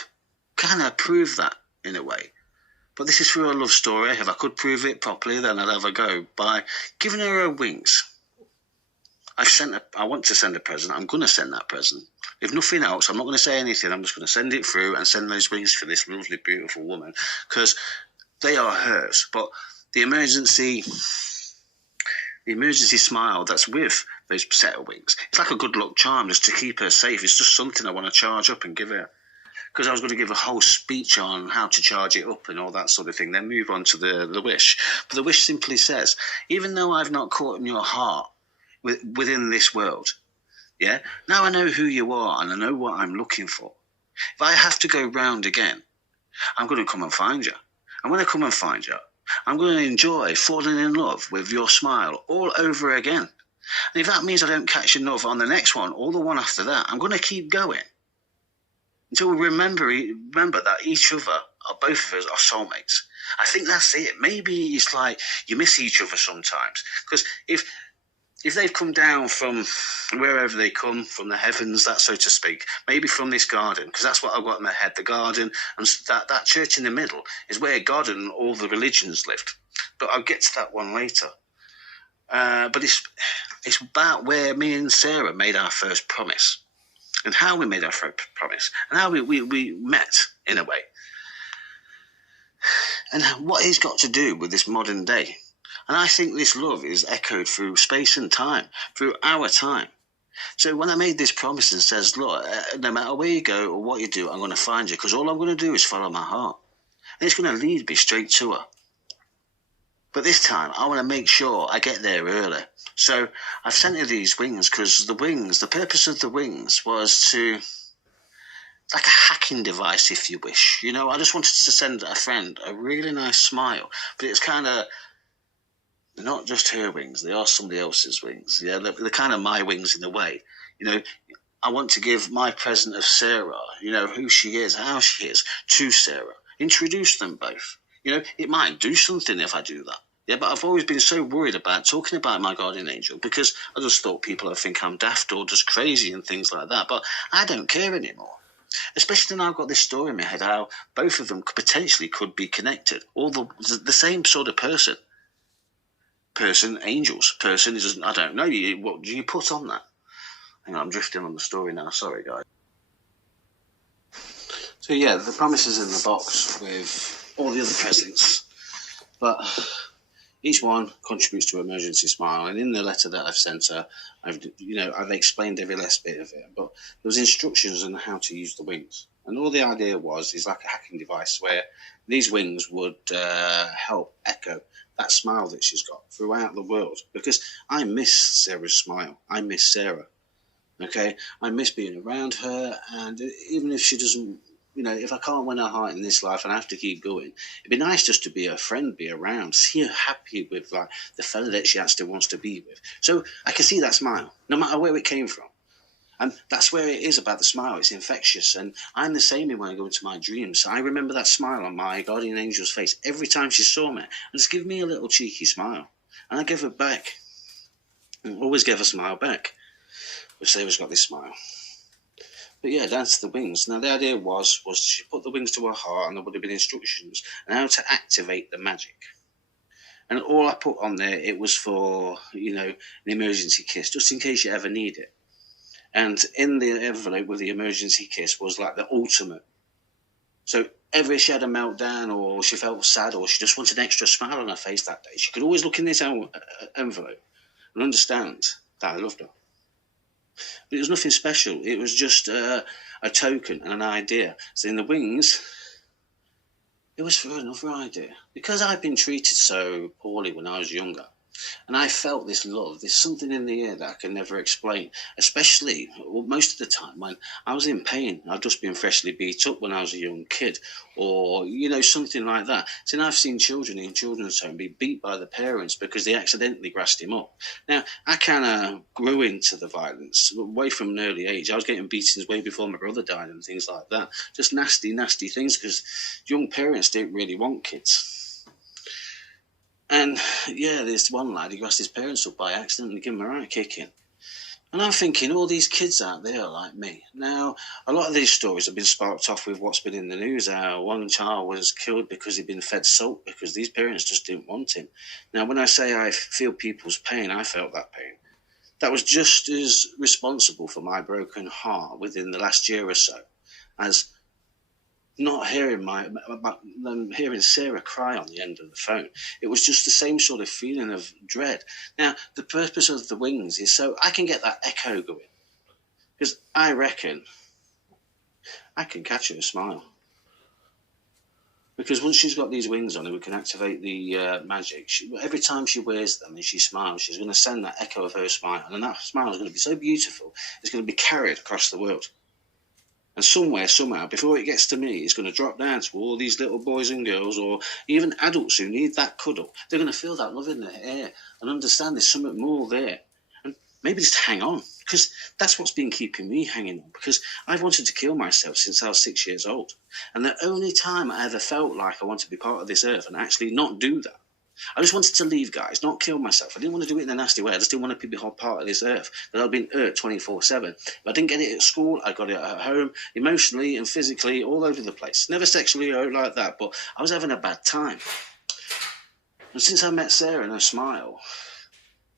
kind of prove that in a way. But this is through a love story. If I could prove it properly, then I'd have a go by giving her wings. I want to send a present. I'm going to send that present. If nothing else, I'm not going to say anything. I'm just going to send it through and send those wings for this lovely, beautiful woman, because they are hers. But the emergency smile that's with those set of wings, it's like a good luck charm just to keep her safe. It's just something I want to charge up and give her. Because I was going to give a whole speech on how to charge it up and all that sort of thing, then move on to the wish. But the wish simply says, even though I've not caught in your heart within this world, yeah, now I know who you are and I know what I'm looking for. If I have to go round again, I'm going to come and find you. And when I come and find you, I'm going to enjoy falling in love with your smile all over again. And if that means I don't catch another on the next one or the one after that, I'm going to keep going. Until we remember that each other, both of us, are soulmates. I think that's it. Maybe it's like you miss each other sometimes. Because if they've come down from wherever they come, from the heavens, that so to speak, maybe from this garden, because that's what I've got in my head, the garden, and that church in the middle is where God and all the religions lived. But I'll get to that one later. But it's about where me and Sarah made our first promise. And how we made our first promise. And how we met, in a way. And what it's got to do with this modern day. And I think this love is echoed through space and time, through our time. So when I made this promise and says, look, no matter where you go or what you do, I'm going to find you, because all I'm going to do is follow my heart. And it's going to lead me straight to her. But this time, I want to make sure I get there early. So I've sent her these wings, because the purpose of the wings was to, like a hacking device, if you wish. You know, I just wanted to send a friend a really nice smile. But it's kind of, they're not just her wings, they are somebody else's wings. Yeah, they're kind of my wings in a way. You know, I want to give my present of Sarah, you know, who she is, how she is, to Sarah. Introduce them both. You know, it might do something if I do that. Yeah, but I've always been so worried about talking about my guardian angel because I just thought people would think I'm daft or just crazy and things like that. But I don't care anymore. Especially now I've got this story in my head how both of them potentially could be connected. All the same sort of person. Angels. Person is, I don't know. What do you put on that? Hang on, I'm drifting on the story now. Sorry, guys. So yeah, the promise is in the box with all the other presents. But each one contributes to Emergency Smile, and in the letter that I've sent her, I've explained every last bit of it. But there was instructions on how to use the wings, and all the idea is like a hacking device where these wings would help echo that smile that she's got throughout the world. Because I miss Sarah's smile. I miss Sarah. Okay, I miss being around her, and even if she doesn't. If I can't win her heart in this life and I have to keep going, it'd be nice just to be her friend, be around, see her happy with like the fella that she actually wants to be with. So I can see that smile, no matter where it came from. And that's where it is about the smile. It's infectious. And I'm the same when I go into my dreams. I remember that smile on my guardian angel's face every time she saw me. And just give me a little cheeky smile. And I give her back. And always give a smile back. But Sarah's got this smile. But yeah, that's the wings. Now, the idea was she put the wings to her heart and there would have been instructions on how to activate the magic. And all I put on there, it was for, an emergency kiss, just in case you ever need it. And in the envelope with the emergency kiss was like the ultimate. So if she had a meltdown or she felt sad or she just wanted an extra smile on her face that day, she could always look in this envelope and understand that I loved her. But it was nothing special. It was just a token and an idea. So in the wings, it was for another idea. Because I'd been treated so poorly when I was younger, and I felt this love, there's something in the air that I can never explain, especially most of the time when I was in pain. I'd just been freshly beat up when I was a young kid or, something like that. So now I've seen children in children's home be beat by the parents because they accidentally grassed him up. Now, I kind of grew into the violence way from an early age. I was getting beatings way before my brother died and things like that. Just nasty, nasty things because young parents didn't really want kids. And yeah, there's one lad, he grassed his parents up by accident and gave him a right kicking. And I'm thinking, all these kids out there are like me. Now, a lot of these stories have been sparked off with what's been in the news. How one child was killed because he'd been fed salt because these parents just didn't want him. Now, when I say I feel people's pain, I felt that pain. That was just as responsible for my broken heart within the last year or so as not hearing hearing Sarah cry on the end of the phone. It was just the same sort of feeling of dread. Now, the purpose of the wings is so I can get that echo going. Because I reckon I can catch her a smile. Because once she's got these wings on her, we can activate the magic. Every time she wears them and she smiles, she's going to send that echo of her smile. And that smile is going to be so beautiful, it's going to be carried across the world. And somewhere, somehow, before it gets to me, it's going to drop down to all these little boys and girls or even adults who need that cuddle. They're going to feel that love in their air and understand there's something more there. And maybe just hang on, because that's what's been keeping me hanging on, because I've wanted to kill myself since I was 6 years old. And the only time I ever felt like I wanted to be part of this earth and actually not do that, I just wanted to leave, guys, not kill myself. I didn't want to do it in a nasty way. I just didn't want to be part of this earth that I'd been hurt 24/7. If I didn't get it at school, I got it at home, emotionally and physically, all over the place. Never sexually or like that, but I was having a bad time. And since I met Sarah and her smile,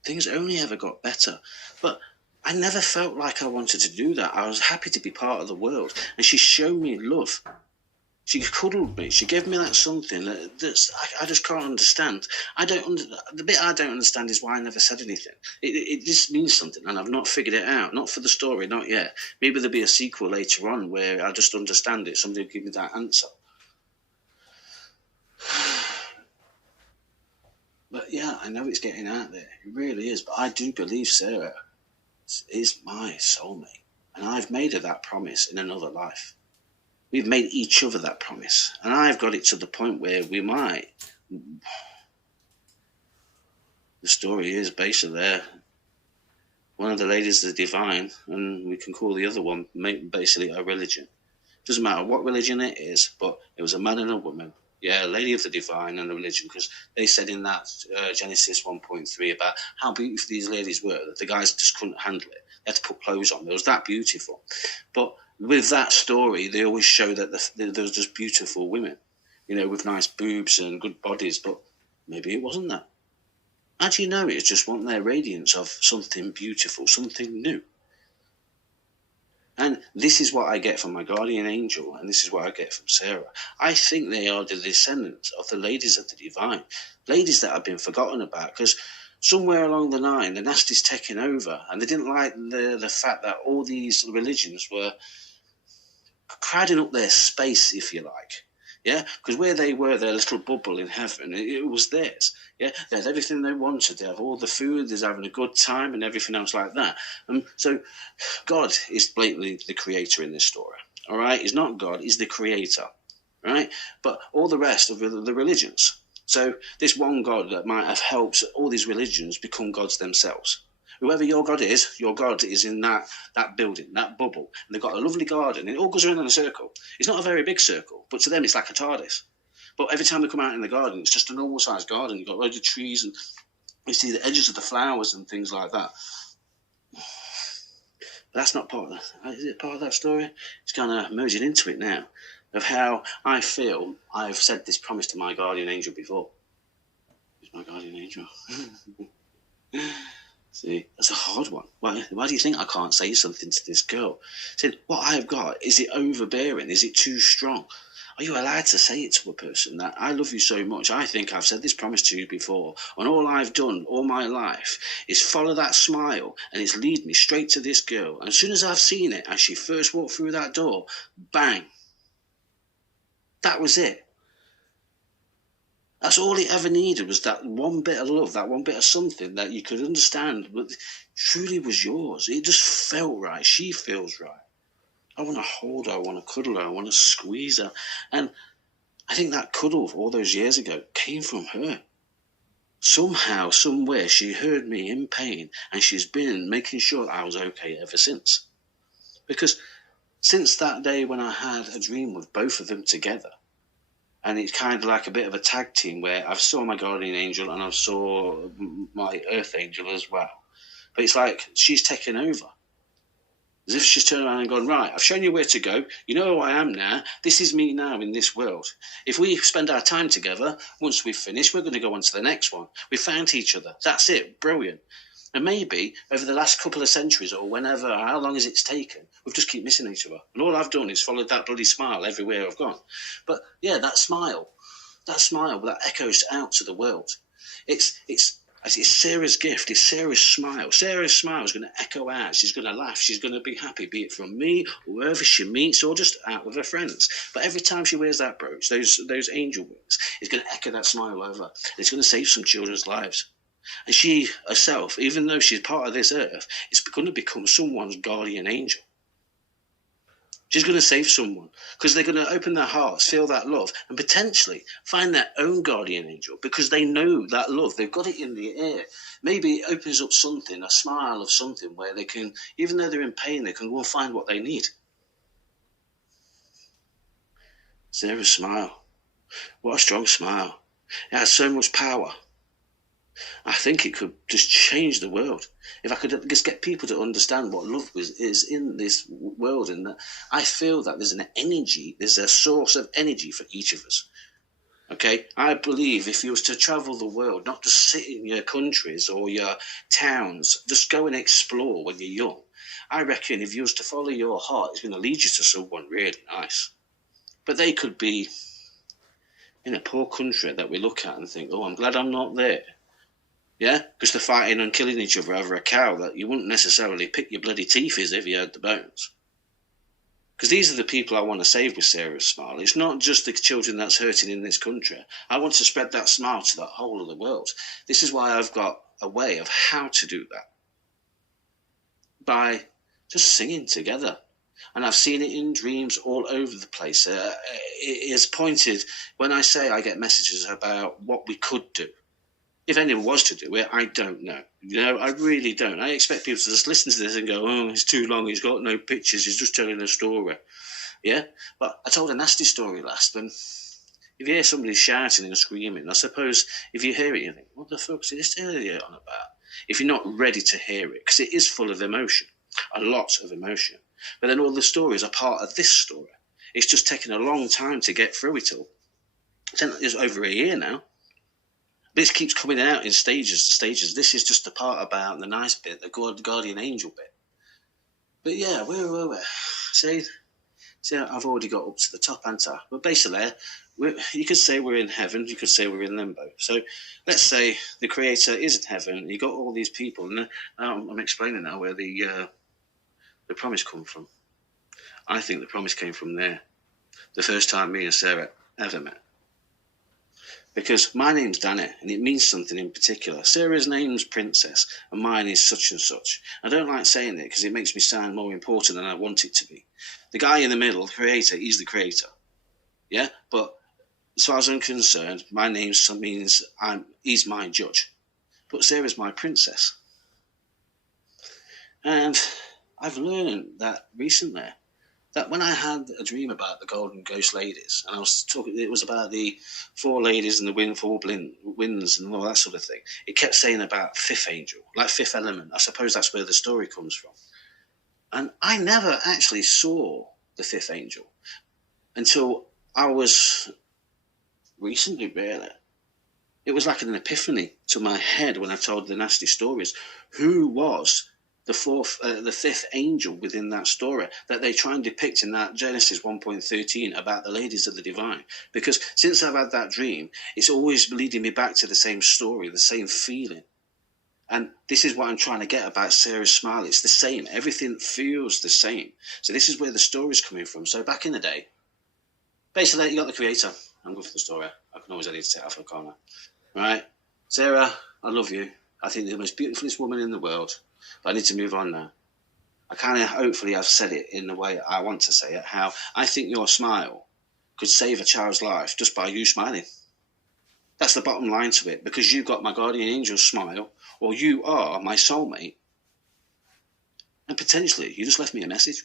things only ever got better. But I never felt like I wanted to do that. I was happy to be part of the world. And she showed me love. She cuddled me. She gave me that something that's I just can't understand. The bit I don't understand is why I never said anything. It just means something, and I've not figured it out. Not for the story, not yet. Maybe there'll be a sequel later on where I just understand it. Somebody will give me that answer. But yeah, I know it's getting out there. It really is. But I do believe Sarah is my soulmate, and I've made her that promise in another life. We've made each other that promise. And I've got it to the point where we might. The story is basically there. One of the ladies is divine, and we can call the other one basically a religion. Doesn't matter what religion it is, but it was a man and a woman Yeah, Lady of the Divine and the religion, because they said in that Genesis 1.3 about how beautiful these ladies were, that the guys just couldn't handle it. They had to put clothes on. It was that beautiful. But with that story, they always show that there was just beautiful women, with nice boobs and good bodies, but maybe it wasn't that. How do you know it just wasn't their radiance of something beautiful, something new? And this is what I get from my guardian angel, and this is what I get from Sarah. I think they are the descendants of the ladies of the divine, ladies that have been forgotten about, because somewhere along the line, the nasty's taken over, and they didn't like the fact that all these religions were crowding up their space, if you like. Yeah, because where they were, their little bubble in heaven, it was theirs. Yeah, they had everything they wanted. They have all the food. They're having a good time and everything else like that. So God is blatantly the creator in this story. All right, he's not God. He's the creator. Right, but all the rest of the religions. So this one God that might have helped all these religions become gods themselves. Whoever your God is in that building, that bubble. And they've got a lovely garden, and it all goes around in a circle. It's not a very big circle, but to them it's like a TARDIS. But every time they come out in the garden, it's just a normal-sized garden. You've got loads of trees, and you see the edges of the flowers and things like that. But that's not part of that. Is it part of that story? It's kind of merging into it now, of how I feel I've said this promise to my guardian angel before. Who's my guardian angel? See, that's a hard one. Why do you think I can't say something to this girl? Said, what I've got, is it overbearing? Is it too strong? Are you allowed to say it to a person that I love you so much? I think I've said this promise to you before, and all I've done all my life is follow that smile, and it's lead me straight to this girl. And as soon as I've seen it, as she first walked through that door, bang. That was it. That's all it ever needed, was that one bit of love, that one bit of something that you could understand, but truly was yours. It just felt right. She feels right. I want to hold her. I want to cuddle her. I want to squeeze her. And I think that cuddle all those years ago came from her. Somehow, somewhere, she heard me in pain, and she's been making sure I was okay ever since. Because since that day when I had a dream with both of them together, and it's kind of like a bit of a tag team where I've saw my guardian angel and I've saw my earth angel as well. But it's like she's taken over. As if she's turned around and gone, right, I've shown you where to go. You know who I am now. This is me now in this world. If we spend our time together, once we've finished, we're going to go on to the next one. We found each other. That's it. Brilliant. And maybe over the last couple of centuries or whenever, how long has it's taken, we've just keep missing each other. And all I've done is followed that bloody smile everywhere I've gone. But yeah, that smile that echoes out to the world. It's Sarah's gift. It's Sarah's smile. Sarah's smile is going to echo out. She's going to laugh. She's going to be happy, be it from me or wherever she meets or just out with her friends. But every time she wears that brooch, those angel wings, it's going to echo that smile over. It's going to save some children's lives. And she herself, even though she's part of this earth, is going to become someone's guardian angel. She's going to save someone because they're going to open their hearts, feel that love, and potentially find their own guardian angel because they know that love. They've got it in the air. Maybe it opens up something, a smile of something where they can, even though they're in pain, they can go and find what they need. Sarah's smile. What a strong smile. It has so much power. I think it could just change the world. If I could just get people to understand what love is in this world, and that I feel that there's an energy, there's a source of energy for each of us. Okay, I believe if you was to travel the world, not just sit in your countries or your towns, just go and explore when you're young. I reckon if you was to follow your heart, it's going to lead you to someone really nice. But they could be in a poor country that we look at and think, oh, I'm glad I'm not there. Yeah, because they're fighting and killing each other over a cow that you wouldn't necessarily pick your bloody teeth with if you had the bones. Because these are the people I want to save with Sarah's smile. It's not just the children that's hurting in this country. I want to spread that smile to the whole of the world. This is why I've got a way of how to do that. By just singing together. And I've seen it in dreams all over the place. It is pointed, when I say I get messages about what we could do. If anyone was to do it, I don't know. I really don't. I expect people to just listen to this and go, oh, it's too long, he's got no pictures, he's just telling a story. Yeah? But I told a nasty story last, and, If you hear somebody shouting and screaming, I suppose if you hear it, you think, what the fuck's this idiot on about? If you're not ready to hear it, because it is full of emotion, a lot of emotion. But then all the stories are part of this story. It's just taken a long time to get through it all. It's over a year now. This keeps coming out in stages. This is just the part about the nice bit, the guardian angel bit. But yeah, where were we? See, I've already got up to the top, haven't I? But basically, you could say we're in heaven, you could say we're in limbo. So let's say the Creator is in heaven, you got all these people, and I'm explaining now where the promise come from. I think the promise came from there, the first time me and Sarah ever met. Because my name's Danny, and it means something in particular. Sarah's name's Princess, and mine is such and such. I don't like saying it because it makes me sound more important than I want it to be. The guy in the middle, the Creator, he's the Creator. Yeah? But as far as I'm concerned, my name means he's my judge. But Sarah's my princess. And I've learned that recently, that when I had a dream about the Golden Ghost Ladies, and I was talking, it was about the 4 ladies and the 4 winds and all that sort of thing. It kept saying about fifth angel, like fifth element. I suppose that's where the story comes from. And I never actually saw the fifth angel until I was recently, really. It was like an epiphany to my head when I told the nasty stories. Who was the fifth angel within that story that they try and depict in that Genesis 1.13 about the ladies of the divine? Because since I've had that dream, it's always leading me back to the same story, the same feeling. And this is what I'm trying to get about Sarah's smile. It's the same. Everything feels the same. So this is where the story's coming from. So back in the day, basically you got the Creator. I'm good for the story. I can always edit it off a corner. Right? Sarah, I love you. I think you're the most beautifulest woman in the world. But I need to move on now. I kind of hopefully I've said it in the way I want to say it, how I think your smile could save a child's life just by you smiling. That's the bottom line to it, because you've got my guardian angel's smile, or you are my soulmate, and potentially you just left me a message.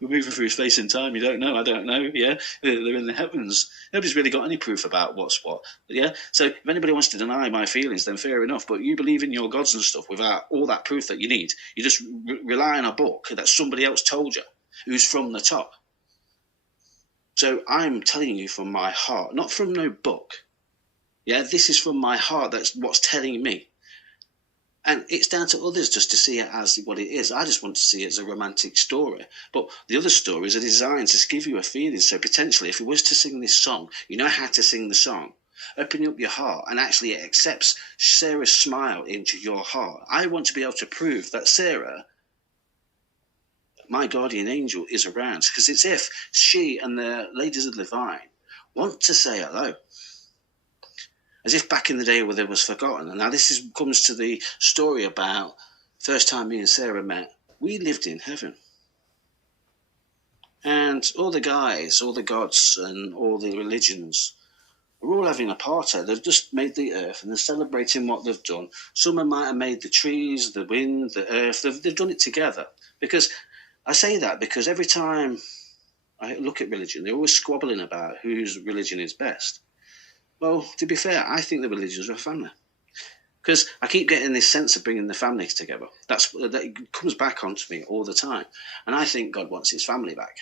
We're moving through space and time. You don't know. I don't know. Yeah, they're in the heavens. Nobody's really got any proof about what's what. Yeah. So if anybody wants to deny my feelings, then fair enough. But you believe in your gods and stuff without all that proof that you need. You just rely on a book that somebody else told you, who's from the top. So I'm telling you from my heart, not from no book. Yeah, this is from my heart. That's what's telling me. And it's down to others just to see it as what it is. I just want to see it as a romantic story. But the other stories are designed to give you a feeling. So potentially, if it was to sing this song, you know how to sing the song. Open up your heart, and actually it accepts Sarah's smile into your heart. I want to be able to prove that Sarah, my guardian angel, is around. Because it's if she and the ladies of the divine want to say hello. As if back in the day where they was forgotten. And now this comes to the story about first time me and Sarah met. We lived in heaven. And all the guys, all the gods and all the religions are all having a party. They've just made the earth and they're celebrating what they've done. Some might have made the trees, the wind, the earth. They've done it together. Because I say that because every time I look at religion, they're always squabbling about whose religion is best. Well, to be fair, I think the religions are a family. Because I keep getting this sense of bringing the families together. That comes back onto me all the time. And I think God wants his family back.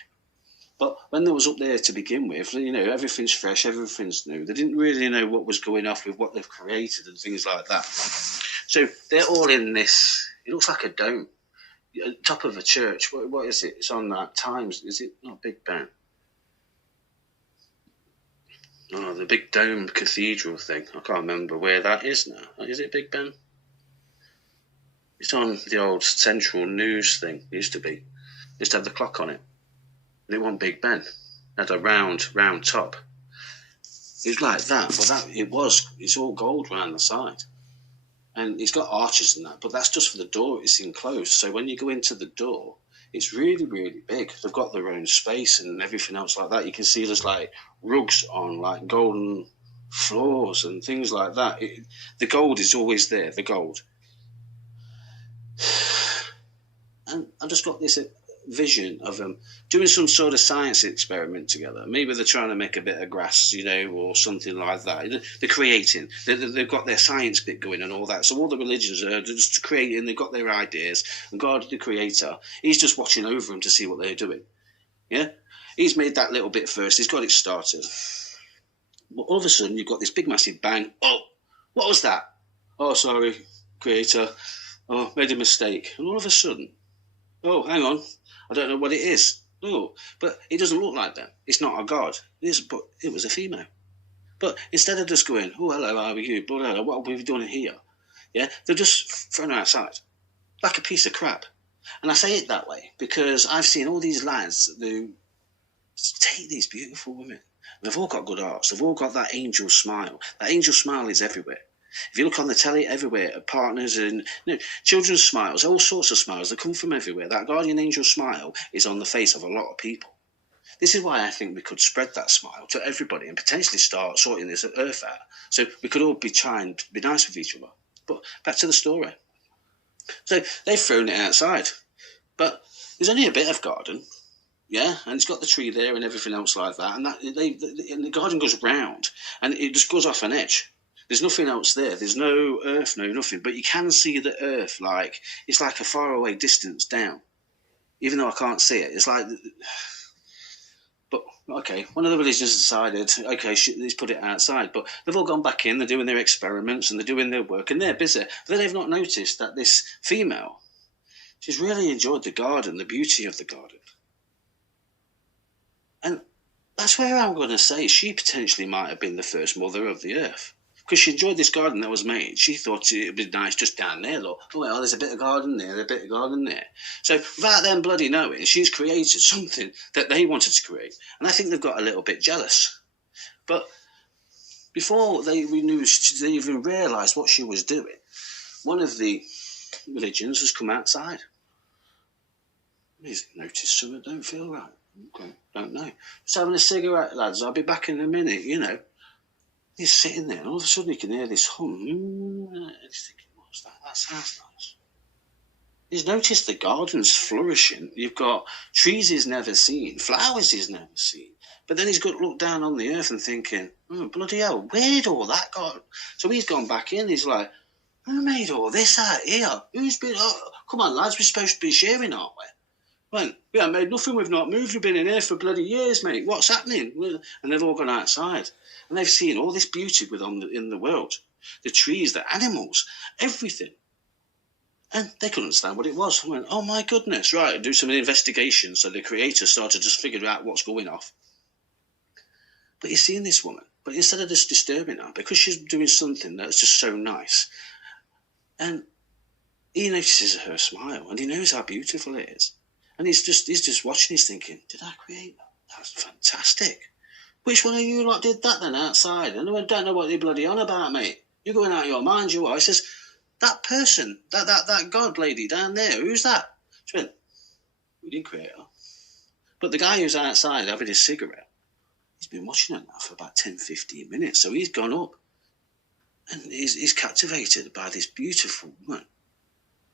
But when they was up there to begin with, you know, everything's fresh, everything's new. They didn't really know what was going off with what they've created and things like that. So they're all in this, it looks like a dome. Top of a church. What is it? It's on that Times. Is it not Big Ben? Oh, the big dome cathedral thing. I can't remember where that is now. Is it Big Ben? It's on the old Central News thing. It used to be. It used to have the clock on it. And it wasn't Big Ben. It had a round top. It was like that, but it's all gold around the side. And it's got arches and that, but that's just for the door. It's enclosed. So when you go into the door, it's really, really big. They've got their own space and everything else like that. You can see there's like rugs on like golden floors and things like that. The gold is always there, the gold. And I've just got this vision of them doing some sort of science experiment together. Maybe they're trying to make a bit of grass, or something like that. They're creating. They've got their science bit going and all that. So all the religions are just creating. They've got their ideas, and God, the Creator, He's just watching over them to see what they're doing. Yeah, He's made that little bit first. He's got it started. But all of a sudden, you've got this big, massive bang. Oh, what was that? Oh, sorry, Creator. Oh, made a mistake. And all of a sudden, oh, hang on, I don't know what it is. Oh, but it doesn't look like that. It's not a god. But it was a female. But instead of just going, oh, hello, how are you? What have we done here? Yeah, they're just thrown her outside like a piece of crap. And I say it that way because I've seen all these lads who take these beautiful women. They've all got good hearts. They've all got that angel smile. That angel smile is everywhere. If you look on the telly, everywhere, partners and children's smiles, all sorts of smiles, they come from everywhere. That guardian angel smile is on the face of a lot of people. This is why I think we could spread that smile to everybody and potentially start sorting this earth out. So we could all be trying to be nice with each other. But back to the story. So they've thrown it outside. But there's only a bit of garden. Yeah, and it's got the tree there and everything else like that. And and the garden goes round and it just goes off an edge. There's nothing else there. There's no earth, no nothing. But you can see the earth it's like a faraway distance down. Even though I can't see it. It's like, but okay, one of the religions decided, okay, let's put it outside. But they've all gone back in, they're doing their experiments and they're doing their work and they're busy. But they've not noticed that this female, she's really enjoyed the garden, the beauty of the garden. And that's where I'm going to say she potentially might have been the first mother of the earth. Because she enjoyed this garden that was made. She thought it would be nice just down there, look. Oh, well, there's a bit of garden there, a bit of garden there. So without them bloody knowing, she's created something that they wanted to create. And I think they've got a little bit jealous. But before they even realised what she was doing, one of the religions has come outside. He's noticed something don't feel right. Okay, don't know. Just having a cigarette, lads. I'll be back in a minute, He's sitting there, and all of a sudden you can hear this hum. And he's thinking, what's that? That sounds nice. He's noticed the garden's flourishing. You've got trees he's never seen, flowers he's never seen. But then he's got to look down on the earth and thinking, bloody hell, where did all that go? So he's gone back in. He's like, who made all this out here? Who's been... Oh, come on, lads, we're supposed to be sharing, aren't we? Well, we haven't made nothing, we've not moved, we've been in here for bloody years, mate. What's happening? And they've all gone outside. And they've seen all this beauty in the world. The trees, the animals, everything. And they couldn't understand what it was. I went, oh my goodness, right, do some investigation. So the creator started to just figure out what's going off. But you're seeing this woman. But instead of just disturbing her, because she's doing something that's just so nice, and he notices her smile, and he knows how beautiful it is. And he's just watching, he's thinking, did I create that? That's fantastic. Which one of you lot did that then outside? And I don't know what you're bloody on about, mate. You're going out of your mind, you are. He says, that person, that god lady down there, who's that? She went, we didn't create her. But the guy who's outside having his cigarette, he's been watching her now for about 10, 15 minutes. So he's gone up and he's captivated by this beautiful woman.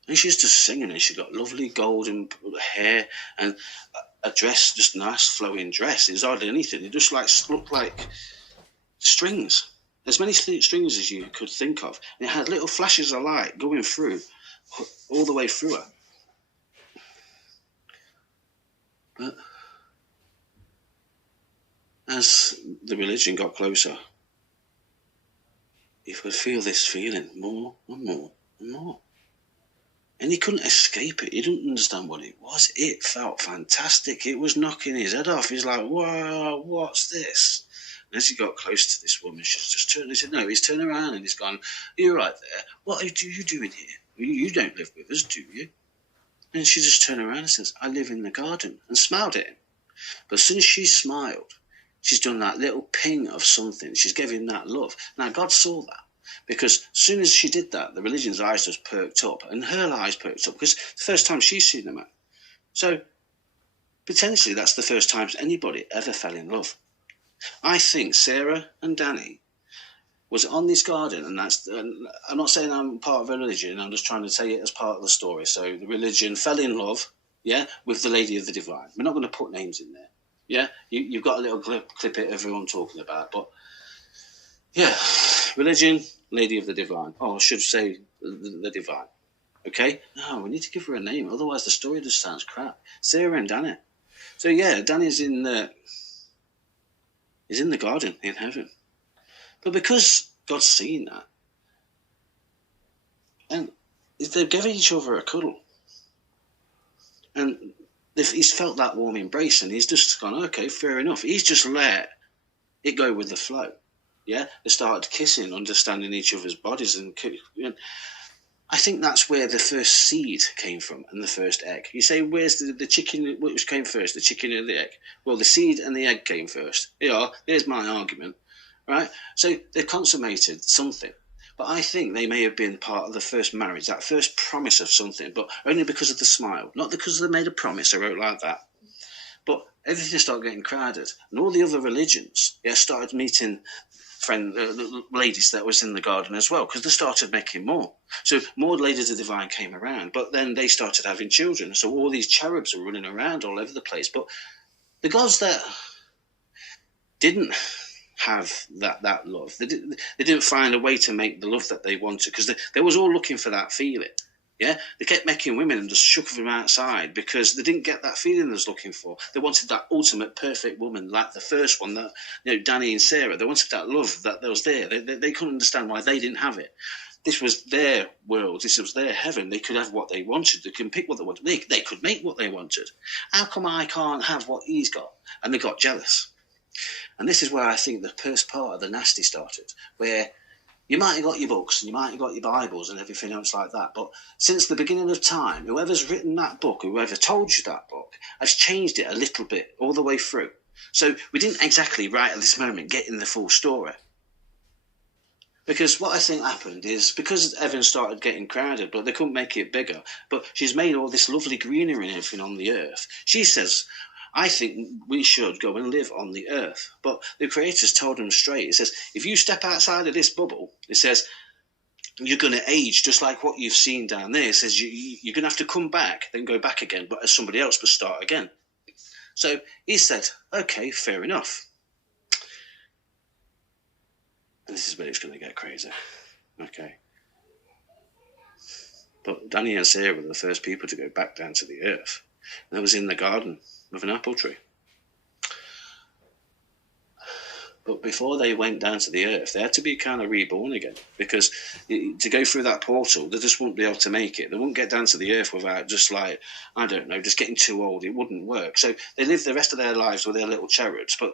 And she's just singing, and she's got lovely golden hair and a dress, just nice flowing dress. It's hardly anything. It just looked like strings, as many strings as you could think of. And it had little flashes of light going through, all the way through her. But as the religion got closer, you could feel this feeling more and more and more. And he couldn't escape it. He didn't understand what it was. It felt fantastic. It was knocking his head off. He's like, wow, what's this? And as he got close to this woman, she's just turned. He said, no, he's turned around and he's gone, you're right there. What are you doing here? You don't live with us, do you? And she just turned around and says, I live in the garden, and smiled at him. But as soon as she smiled, she's done that little ping of something. She's giving that love. Now, God saw that. Because as soon as she did that, the religion's eyes just perked up, and her eyes perked up, because it's the first time she's seen a man. So, potentially, that's the first time anybody ever fell in love. I think Sarah and Danny was on this garden, and I'm not saying I'm part of a religion, I'm just trying to say it as part of the story. So, the religion fell in love yeah, with the Lady of the Divine. We're not going to put names in there. Yeah, you've got a little clip of everyone talking about, but yeah, religion, Lady of the Divine. Oh, I should say the Divine. Okay? No, we need to give her a name, otherwise the story just sounds crap. Sarah and Danny. So yeah, Danny's in the garden in heaven. But because God's seen that, and they've given each other a cuddle, and he's felt that warm embrace, and he's just gone, okay, fair enough. He's just let it go with the flow. Yeah, they started kissing, understanding each other's bodies, and I think that's where the first seed came from and the first egg. You say, where's the chicken? Which came first, the chicken or the egg? Well, the seed and the egg came first. Yeah, there's my argument, right? So they consummated something. But I think they may have been part of the first marriage, that first promise of something, but only because of the smile. Not because they made a promise or wrote like that. But everything started getting crowded. And all the other religions started meeting ladies that was in the garden as well, because they started making more. So more ladies of the divine came around, but then they started having children. So all these cherubs were running around all over the place. But the gods that didn't have that love, they didn't find a way to make the love that they wanted, because they was all looking for that feeling. Yeah, they kept making women and just shook them outside because they didn't get that feeling they was looking for. They wanted that ultimate perfect woman, like the first one, that Danny and Sarah. They wanted that love that was there. They couldn't understand why they didn't have it. This was their world. This was their heaven. They could have what they wanted. They could pick what they wanted. They could make what they wanted. How come I can't have what he's got? And they got jealous. And this is where I think the first part of the nasty started, where you might have got your books and you might have got your Bibles and everything else like that, but since the beginning of time, whoever's written that book, whoever told you that book, has changed it a little bit all the way through. So we didn't exactly, right at this moment, get in the full story. Because what I think happened is, because heaven started getting crowded, but they couldn't make it bigger, but she's made all this lovely greenery and everything on the earth. She says, I think we should go and live on the earth. But the creators told them straight. It says, if you step outside of this bubble, it says, you're going to age just like what you've seen down there. It says, you're going to have to come back, then go back again, but as somebody else, but start again. So he said, okay, fair enough. And this is where it's going to get crazy. Okay. But Danny and Sarah were the first people to go back down to the earth. And that was in the garden with an apple tree. But before they went down to the earth, they had to be kind of reborn again, because to go through that portal, they just wouldn't be able to make it. They wouldn't get down to the earth without just like, I don't know, just getting too old. It wouldn't work. So they lived the rest of their lives with their little cherubs. But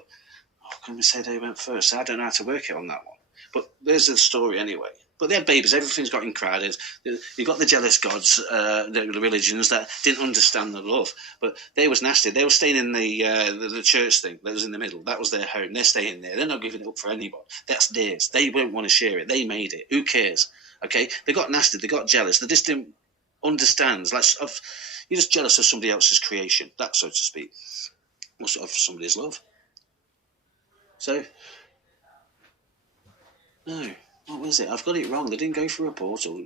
can we say they went first? I don't know how to work it on that one. But there's the story anyway. But they had babies. Everything's got crowded. You've got the jealous gods, the religions that didn't understand the love. But they was nasty. They were staying in the church thing that was in the middle. That was their home. They're staying there. They're not giving it up for anybody. That's theirs. They won't want to share it. They made it. Who cares? Okay? They got nasty. They got jealous. They just didn't understand. You're just jealous of somebody else's creation. That, so to speak. Of somebody's love. So, no. What was it? I've got it wrong. They didn't go through a portal.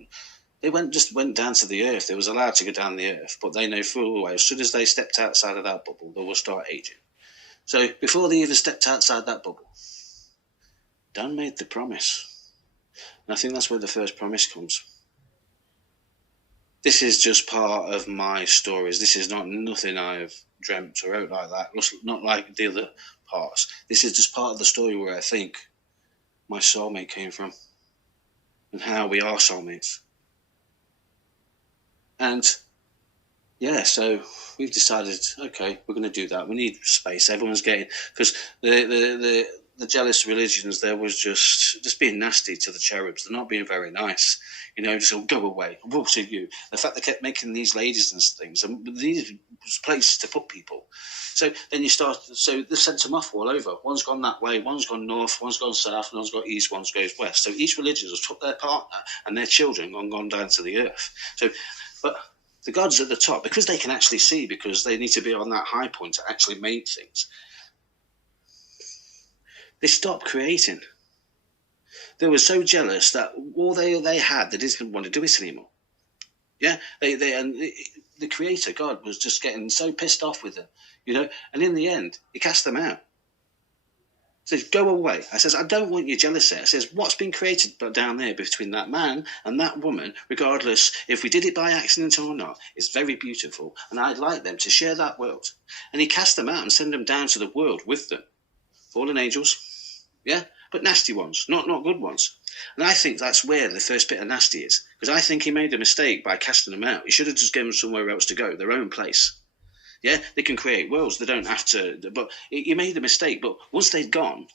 They just went down to the earth. They was allowed to go down the earth, but they know full well as soon as they stepped outside of that bubble, they will start aging. So before they even stepped outside that bubble, Dan made the promise. And I think that's where the first promise comes. This is just part of my stories. This is nothing I've dreamt or wrote like that. Not like the other parts. This is just part of the story where I think my soulmate came from, and how we are soulmates. And yeah, so we've decided, okay, we're going to do that. We need space. Everyone's getting, because the jealous religions, there was just being nasty to the cherubs. They're not being very nice. Just go away. We'll see you. The fact they kept making these ladies and things, and these places to put people. So then they sent them off all over. One's gone that way, one's gone north, one's gone south, one's gone east, one's goes west. So each religion has took their partner and their children and gone down to the earth. So, but the gods at the top, because they can actually see, because they need to be on that high point to actually make things, they stopped creating. They were so jealous that all they had, they didn't want to do it anymore. Yeah, the Creator, God, was just getting so pissed off with them, and in the end, he cast them out. He says, go away. I says, I don't want your jealousy. I says, what's been created down there between that man and that woman, regardless if we did it by accident or not, is very beautiful, and I'd like them to share that world. And he cast them out and sent them down to the world with them. Fallen angels, yeah, but nasty ones, not good ones. And I think that's where the first bit of nasty is, because I think he made a mistake by casting them out. He should have just given them somewhere else to go, their own place. Yeah, they can create worlds. They don't have to. But he made a mistake. But once they'd gone,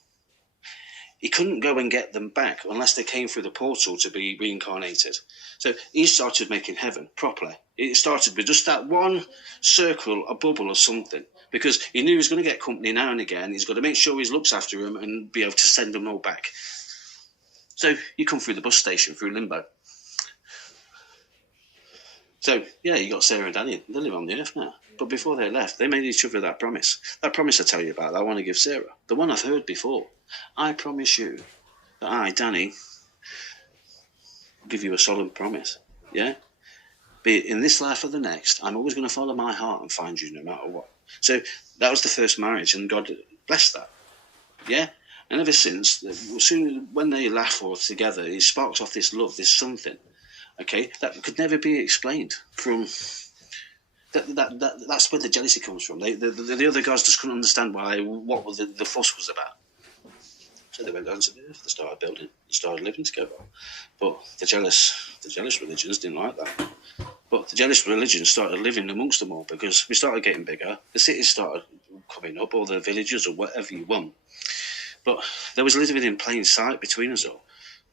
he couldn't go and get them back unless they came through the portal to be reincarnated. So he started making heaven properly. It started with just that one circle, a bubble or something, because he knew he was going to get company now and again. He's got to make sure he looks after them and be able to send them all back. So you come through the bus station, through limbo. So, yeah, you got Sarah and Danny. They live on the earth now. But before they left, they made each other that promise. That promise I tell you about, I want to give Sarah. The one I've heard before. I promise you that I, Danny, give you a solemn promise. Yeah? Be it in this life or the next, I'm always going to follow my heart and find you no matter what. So that was the first marriage, and God blessed that. Yeah? And ever since, soon when they laugh all together, it sparks off this love, this something. Okay, that could never be explained from. That's where the jealousy comes from. The other guys just couldn't understand what the fuss was about. So they went down to the earth. They started building. They started living together. But the jealous religions didn't like that. But the jealous religions started living amongst them all because we started getting bigger. The cities started coming up, or the villages, or whatever you want. But there was living in plain sight between us all.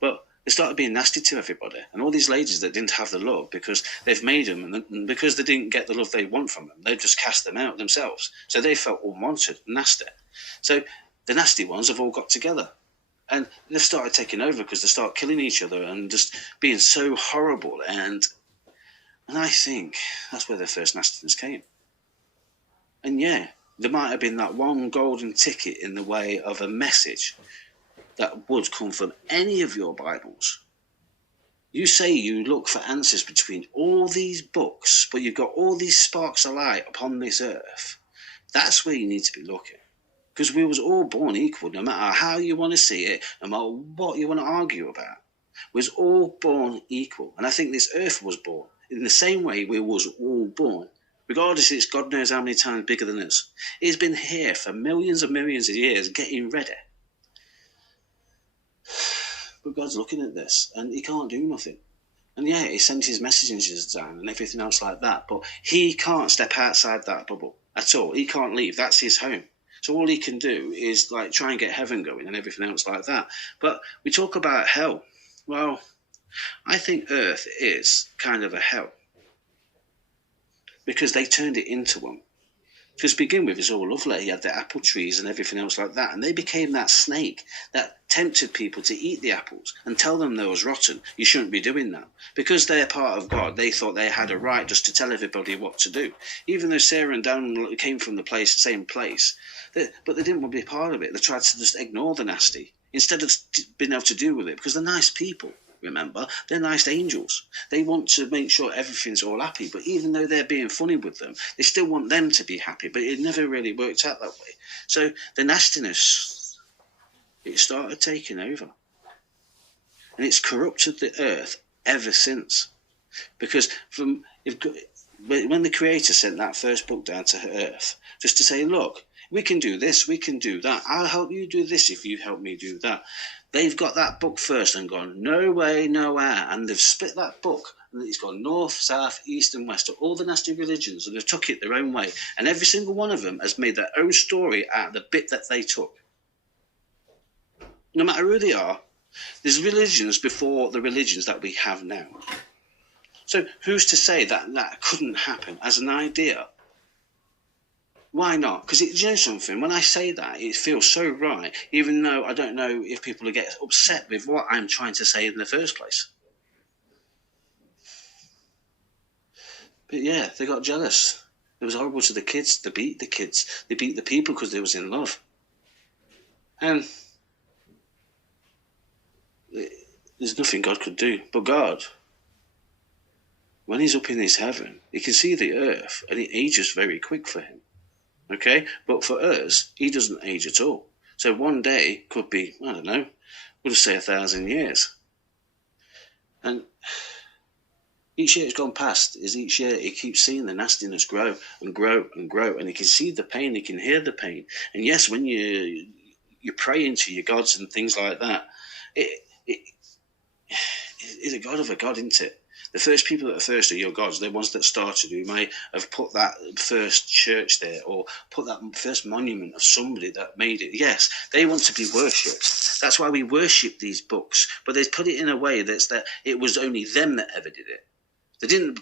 But they started being nasty to everybody, and all these ladies that didn't have the love because they've made them, and because they didn't get the love they want from them, they've just cast them out themselves. So they felt unwanted, nasty. So the nasty ones have all got together, and they've started taking over because they start killing each other and just being so horrible. And I think that's where the first nastiness came. And yeah, there might have been that one golden ticket in the way of a message that would come from any of your Bibles. You say you look for answers between all these books, but you've got all these sparks of light upon this earth. That's where you need to be looking. Because we was all born equal, no matter how you want to see it, no matter what you want to argue about. We was all born equal. And I think this earth was born in the same way we was all born. Regardless, it's God knows how many times bigger than us. It's been here for millions and millions of years getting ready. But God's looking at this, and he can't do nothing. And yeah, he sent his messengers down and everything else like that, but he can't step outside that bubble at all. He can't leave. That's his home. So all he can do is like try and get heaven going and everything else like that. But we talk about hell. Well, I think earth is kind of a hell because they turned it into one. Because to begin with, it's all lovely. He had the apple trees and everything else like that. And they became that snake that tempted people to eat the apples and tell them they was rotten. You shouldn't be doing that. Because they're part of God, they thought they had a right just to tell everybody what to do. Even though Sarah and Dan came from the same place, but they didn't want to be part of it. They tried to just ignore the nasty instead of being able to deal with it because they're nice people. Remember, they're nice angels. They want to make sure everything's all happy, but even though they're being funny with them, they still want them to be happy, but it never really worked out that way. So the nastiness, it started taking over. And it's corrupted the earth ever since. Because when the Creator sent that first book down to earth, just to say, look, we can do this, we can do that. I'll help you do this if you help me do that. They've got that book first and gone, no way, nowhere. And they've split that book. And it's gone north, south, east and west to all the nasty religions. And they've took it their own way. And every single one of them has made their own story out of the bit that they took. No matter who they are, there's religions before the religions that we have now. So who's to say that that couldn't happen as an idea? Why not? Because you know something, when I say that, it feels so right, even though I don't know if people get upset with what I'm trying to say in the first place. But yeah, they got jealous. It was horrible to the kids. They beat the kids. They beat the people because they was in love. And there's nothing God could do. But God, when he's up in his heaven, he can see the earth, and it ages very quick for him. Okay? But for us, he doesn't age at all. So one day could be, I don't know, we'll just say 1,000 years. And each year it's gone past is each year he keeps seeing the nastiness grow and grow and grow, and he can see the pain, he can hear the pain. And yes, when you're praying to your gods and things like that, it's a god of a god, isn't it? The first people that are first are your gods. They're ones that started, who may have put that first church there or put that first monument of somebody that made it. Yes, they want to be worshipped. That's why we worship these books. But they put it in a way that it was only them that ever did it. They didn't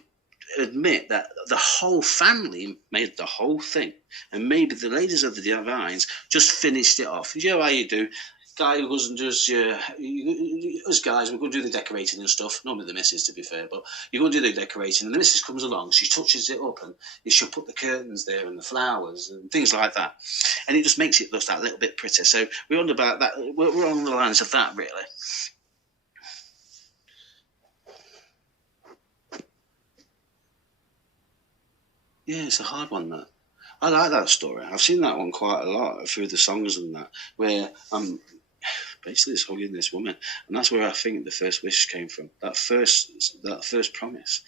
admit that the whole family made the whole thing. And maybe the ladies of the divines just finished it off. You know how you do? Guy who goes and does us guys, we go and do the decorating and stuff. Normally the missus, to be fair, but you go and do the decorating, and the missus comes along, she touches it up, and she'll put the curtains there and the flowers and things like that, and it just makes it look that little bit pretty. So we're on about that. We're on the lines of that, really. Yeah, it's a hard one, that. I like that story. I've seen that one quite a lot through the songs and that, where I'm basically just hugging this woman, and that's where I think the first wish came from. That first promise.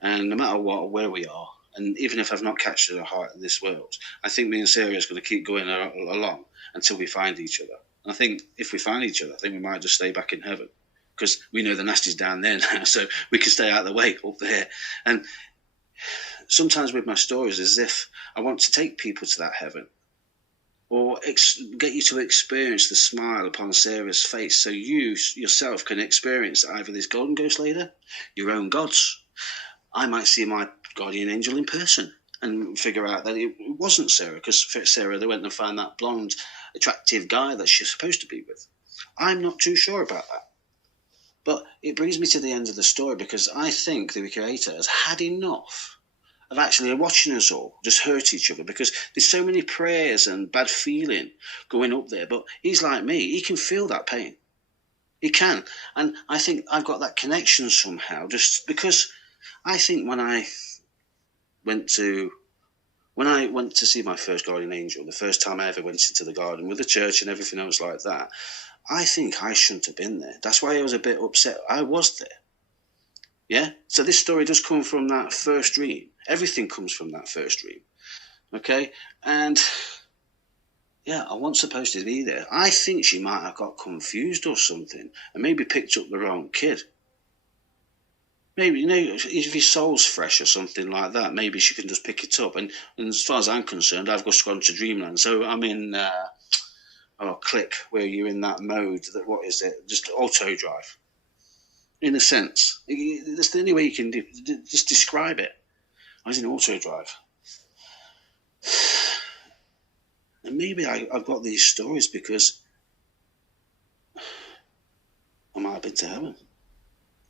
And no matter what, where we are, and even if I've not captured her heart in this world, I think me and Sarah is going to keep going along until we find each other. And I think if we find each other, I think we might just stay back in heaven, because we know the nasty's down there now, so we can stay out of the way up there. And sometimes with my stories, as if I want to take people to that heaven, or get you to experience the smile upon Sarah's face, so you yourself can experience either this golden ghost later, your own gods. I might see my guardian angel in person and figure out that it wasn't Sarah, because Sarah, they went and found that blonde, attractive guy that she's supposed to be with. I'm not too sure about that. But it brings me to the end of the story, because I think the Creator has had enough of actually watching us all just hurt each other, because there's so many prayers and bad feeling going up there. But he's like me, he can feel that pain. He can. And I think I've got that connection somehow, just because I think when I went to see my first guardian angel, the first time I ever went into the garden with the church and everything else like that, I think I shouldn't have been there. That's why I was a bit upset. I was there. Yeah? So this story does come from that first dream. Everything comes from that first dream. Okay? And yeah, I wasn't supposed to be there. I think she might have got confused or something and maybe picked up the wrong kid. Maybe, if his soul's fresh or something like that, maybe she can just pick it up. And as far as I'm concerned, I've just gone to Dreamland. So I'm in Click, where you're in that mode, that, what is it? Just auto drive. In a sense. That's the only way you can just describe it. I was in auto drive. And maybe I've got these stories because I might have been to heaven.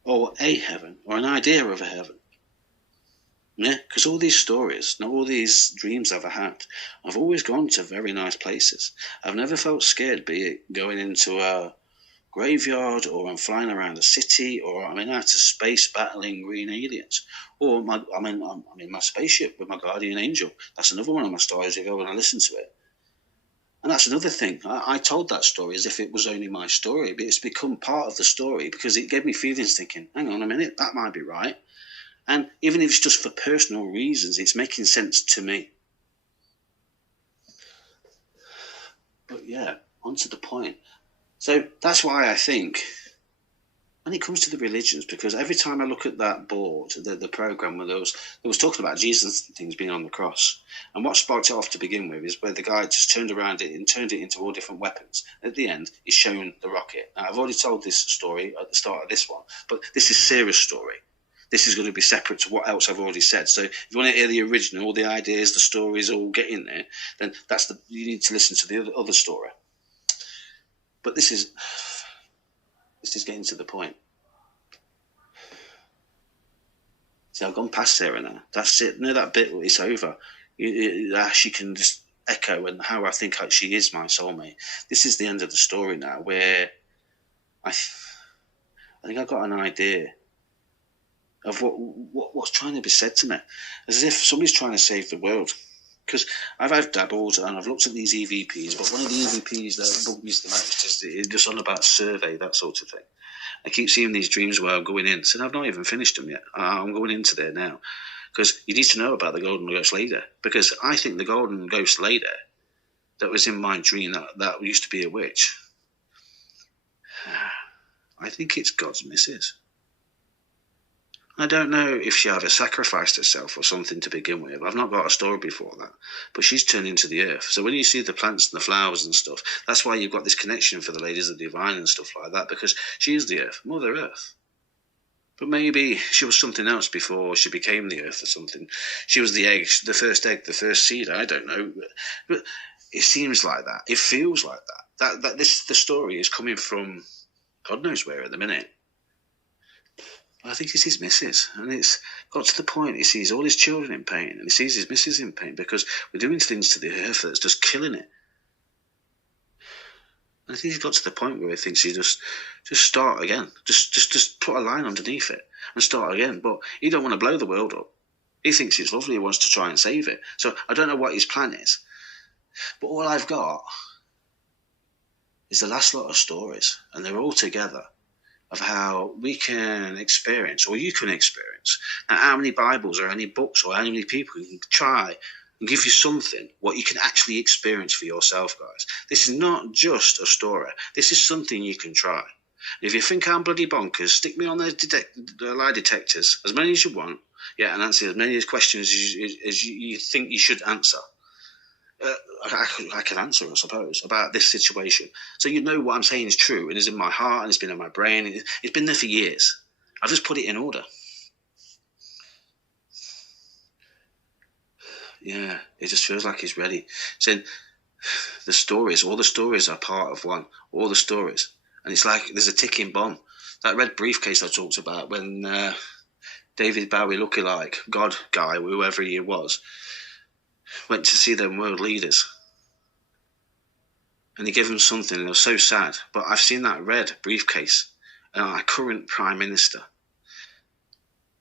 Or a heaven, or an idea of a heaven. Yeah, because all these stories, and all these dreams I've had, I've always gone to very nice places. I've never felt scared, be it going into a graveyard, or I'm flying around a city, or I'm in outer space battling green aliens, or I'm in my spaceship with my guardian angel. That's another one of my stories if you want to listen to it. And that's another thing. I told that story as if it was only my story, but it's become part of the story because it gave me feelings thinking, hang on a minute, that might be right. And even if it's just for personal reasons, it's making sense to me. But yeah, on to the point. So that's why I think when it comes to the religions, because every time I look at that board, the program where there was talking about Jesus and things being on the cross, and what sparked it off to begin with is where the guy just turned around it and turned it into all different weapons. At the end, he's shown the rocket. Now, I've already told this story at the start of this one, but this is Sarah's story. This is going to be separate to what else I've already said. So if you want to hear the original, all the ideas, the stories all get in there, then you need to listen to the other story. But this is getting to the point. See, I've gone past Sarah now. That's it. Near that bit, it's over. She can just echo and how I think she is my soulmate. This is the end of the story now, where I think I've got an idea of what's trying to be said to me, as if somebody's trying to save the world. Because I've dabbled and I've looked at these EVPs, but one of the EVPs that bugs the most is it's just on about survey, that sort of thing. I keep seeing these dreams where I'm going in, so I've not even finished them yet. I'm going into there now. Because you need to know about the Golden Ghost Lady. Because I think the Golden Ghost Lady that was in my dream that used to be a witch, I think it's God's missus. I don't know if she either sacrificed herself or something to begin with. I've not got a story before that. But she's turned into the earth. So when you see the plants and the flowers and stuff, that's why you've got this connection for the Ladies of the Divine and stuff like that, because she is the earth, Mother Earth. But maybe she was something else before she became the earth or something. She was the egg, the first seed, I don't know. But it seems like that. It feels like that. The story is coming from God knows where at the minute. I think it's his missus, and it's got to the point he sees all his children in pain, and he sees his missus in pain because we're doing things to the earth that's just killing it. And I think he's got to the point where he thinks he just start again, just put a line underneath it and start again. But he don't want to blow the world up. He thinks it's lovely. He wants to try and save it. So I don't know what his plan is, but all I've got is the last lot of stories, and they're all together, of how we can experience, or you can experience. Now, how many Bibles or any books or how many people can try and give you something, what you can actually experience for yourself, guys. This is not just a story. This is something you can try. If you think I'm bloody bonkers, stick me on the lie detectors, as many as you want, and answer as many questions as you think you should answer. I can answer, I suppose, about this situation. So you know what I'm saying is true and is in my heart and it's been in my brain. It's been there for years. I've just put it in order. Yeah, it just feels like he's ready. Saying all the stories are part of one. All the stories. And it's like there's a ticking bomb. That red briefcase I talked about when David Bowie lookalike, God guy, whoever he was, went to see them world leaders. And he gave them something, and it was so sad. But I've seen that red briefcase, and our current Prime Minister.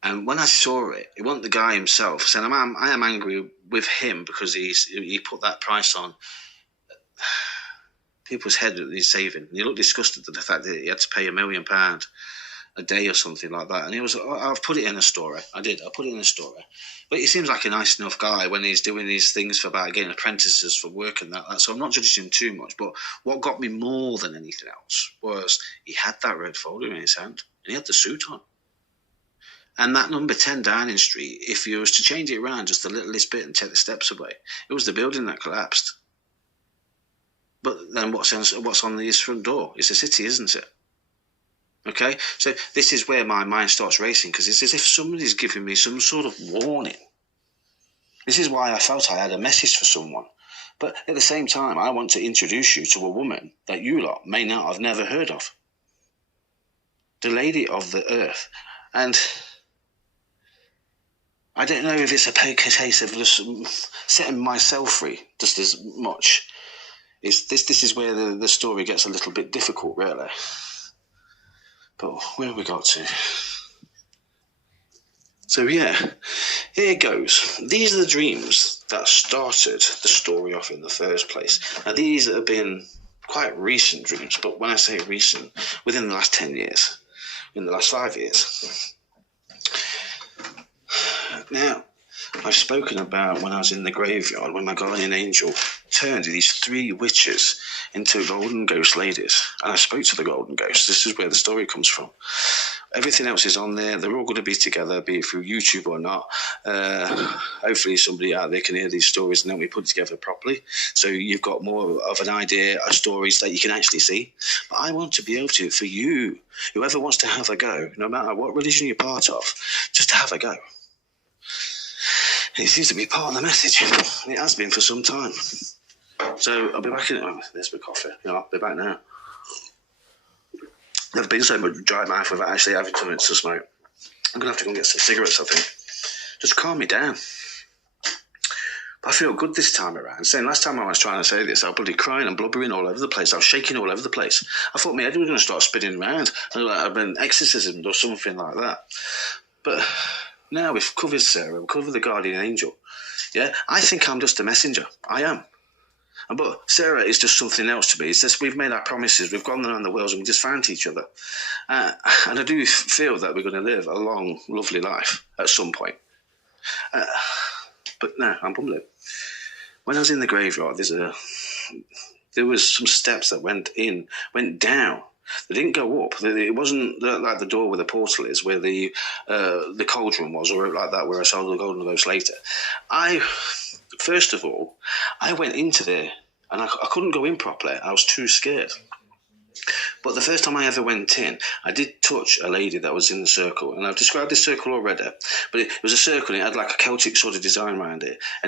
And when I saw it, it wasn't the guy himself. Saying I am angry with him because he put that price on people's head that he's saving. And he looked disgusted at the fact that he had to pay £1 million a day or something like that. And I've put it in a story. I put it in a story. But he seems like a nice enough guy when he's doing these things for about getting apprentices for work and that. So I'm not judging him too much. But what got me more than anything else was he had that red folder in his hand and he had the suit on. And that number 10 Downing Street, if you was to change it around just a littlest bit and take the steps away, it was the building that collapsed. But then what's on his front door? It's a city, isn't it? Okay, so this is where my mind starts racing, because it's as if somebody's giving me some sort of warning. This is why I felt I had a message for someone. But at the same time, I want to introduce you to a woman that you lot may not have never heard of. The Lady of the Earth. And I don't know if it's a case of just setting myself free just as much. This is where the story gets a little bit difficult, really. But where have we got to? So yeah, here goes. These are the dreams that started the story off in the first place. Now these have been quite recent dreams, but when I say recent, within the last 10 years, in the last 5 years. Now, I've spoken about when I was in the graveyard, when my guardian angel turned these 3 witches into golden ghost ladies. And I spoke to the golden ghost. This is where the story comes from. Everything else is on there. They're all going to be together, be it through YouTube or not. Hopefully somebody out there can hear these stories and then we put it together properly. So you've got more of an idea of stories that you can actually see. But I want to be able to, for you, whoever wants to have a go, no matter what religion you're part of, just to have a go. It seems to be part of the message. It has been for some time. So I'll be back in it. There's my coffee. I'll be back now. Never been so much dry mouth without actually having something to smoke. I'm going to have to go and get some cigarettes, I think. Just calm me down. But I feel good this time around. Saying last time I was trying to say this, I was bloody crying and blubbering all over the place. I was shaking all over the place. I thought my head was going to start spinning around. I'd been exorcism or something like that. But now we've covered Sarah, we've covered the guardian angel. Yeah, I think I'm just a messenger. I am. But Sarah is just something else to me. It's just we've made our promises, we've gone around the world and we just found each other. And I do feel that we're going to live a long, lovely life at some point. But no, I'm bumbling. When I was in the graveyard, there was some steps that went down. They didn't go up. It wasn't like the door where the portal is, where the cauldron was, or like that, where I saw the golden ghost later. First of all, I went into there, and I couldn't go in properly. I was too scared. But the first time I ever went in, I did touch a lady that was in the circle. And I've described this circle already. But it was a circle, and it had like a Celtic sort of design around it.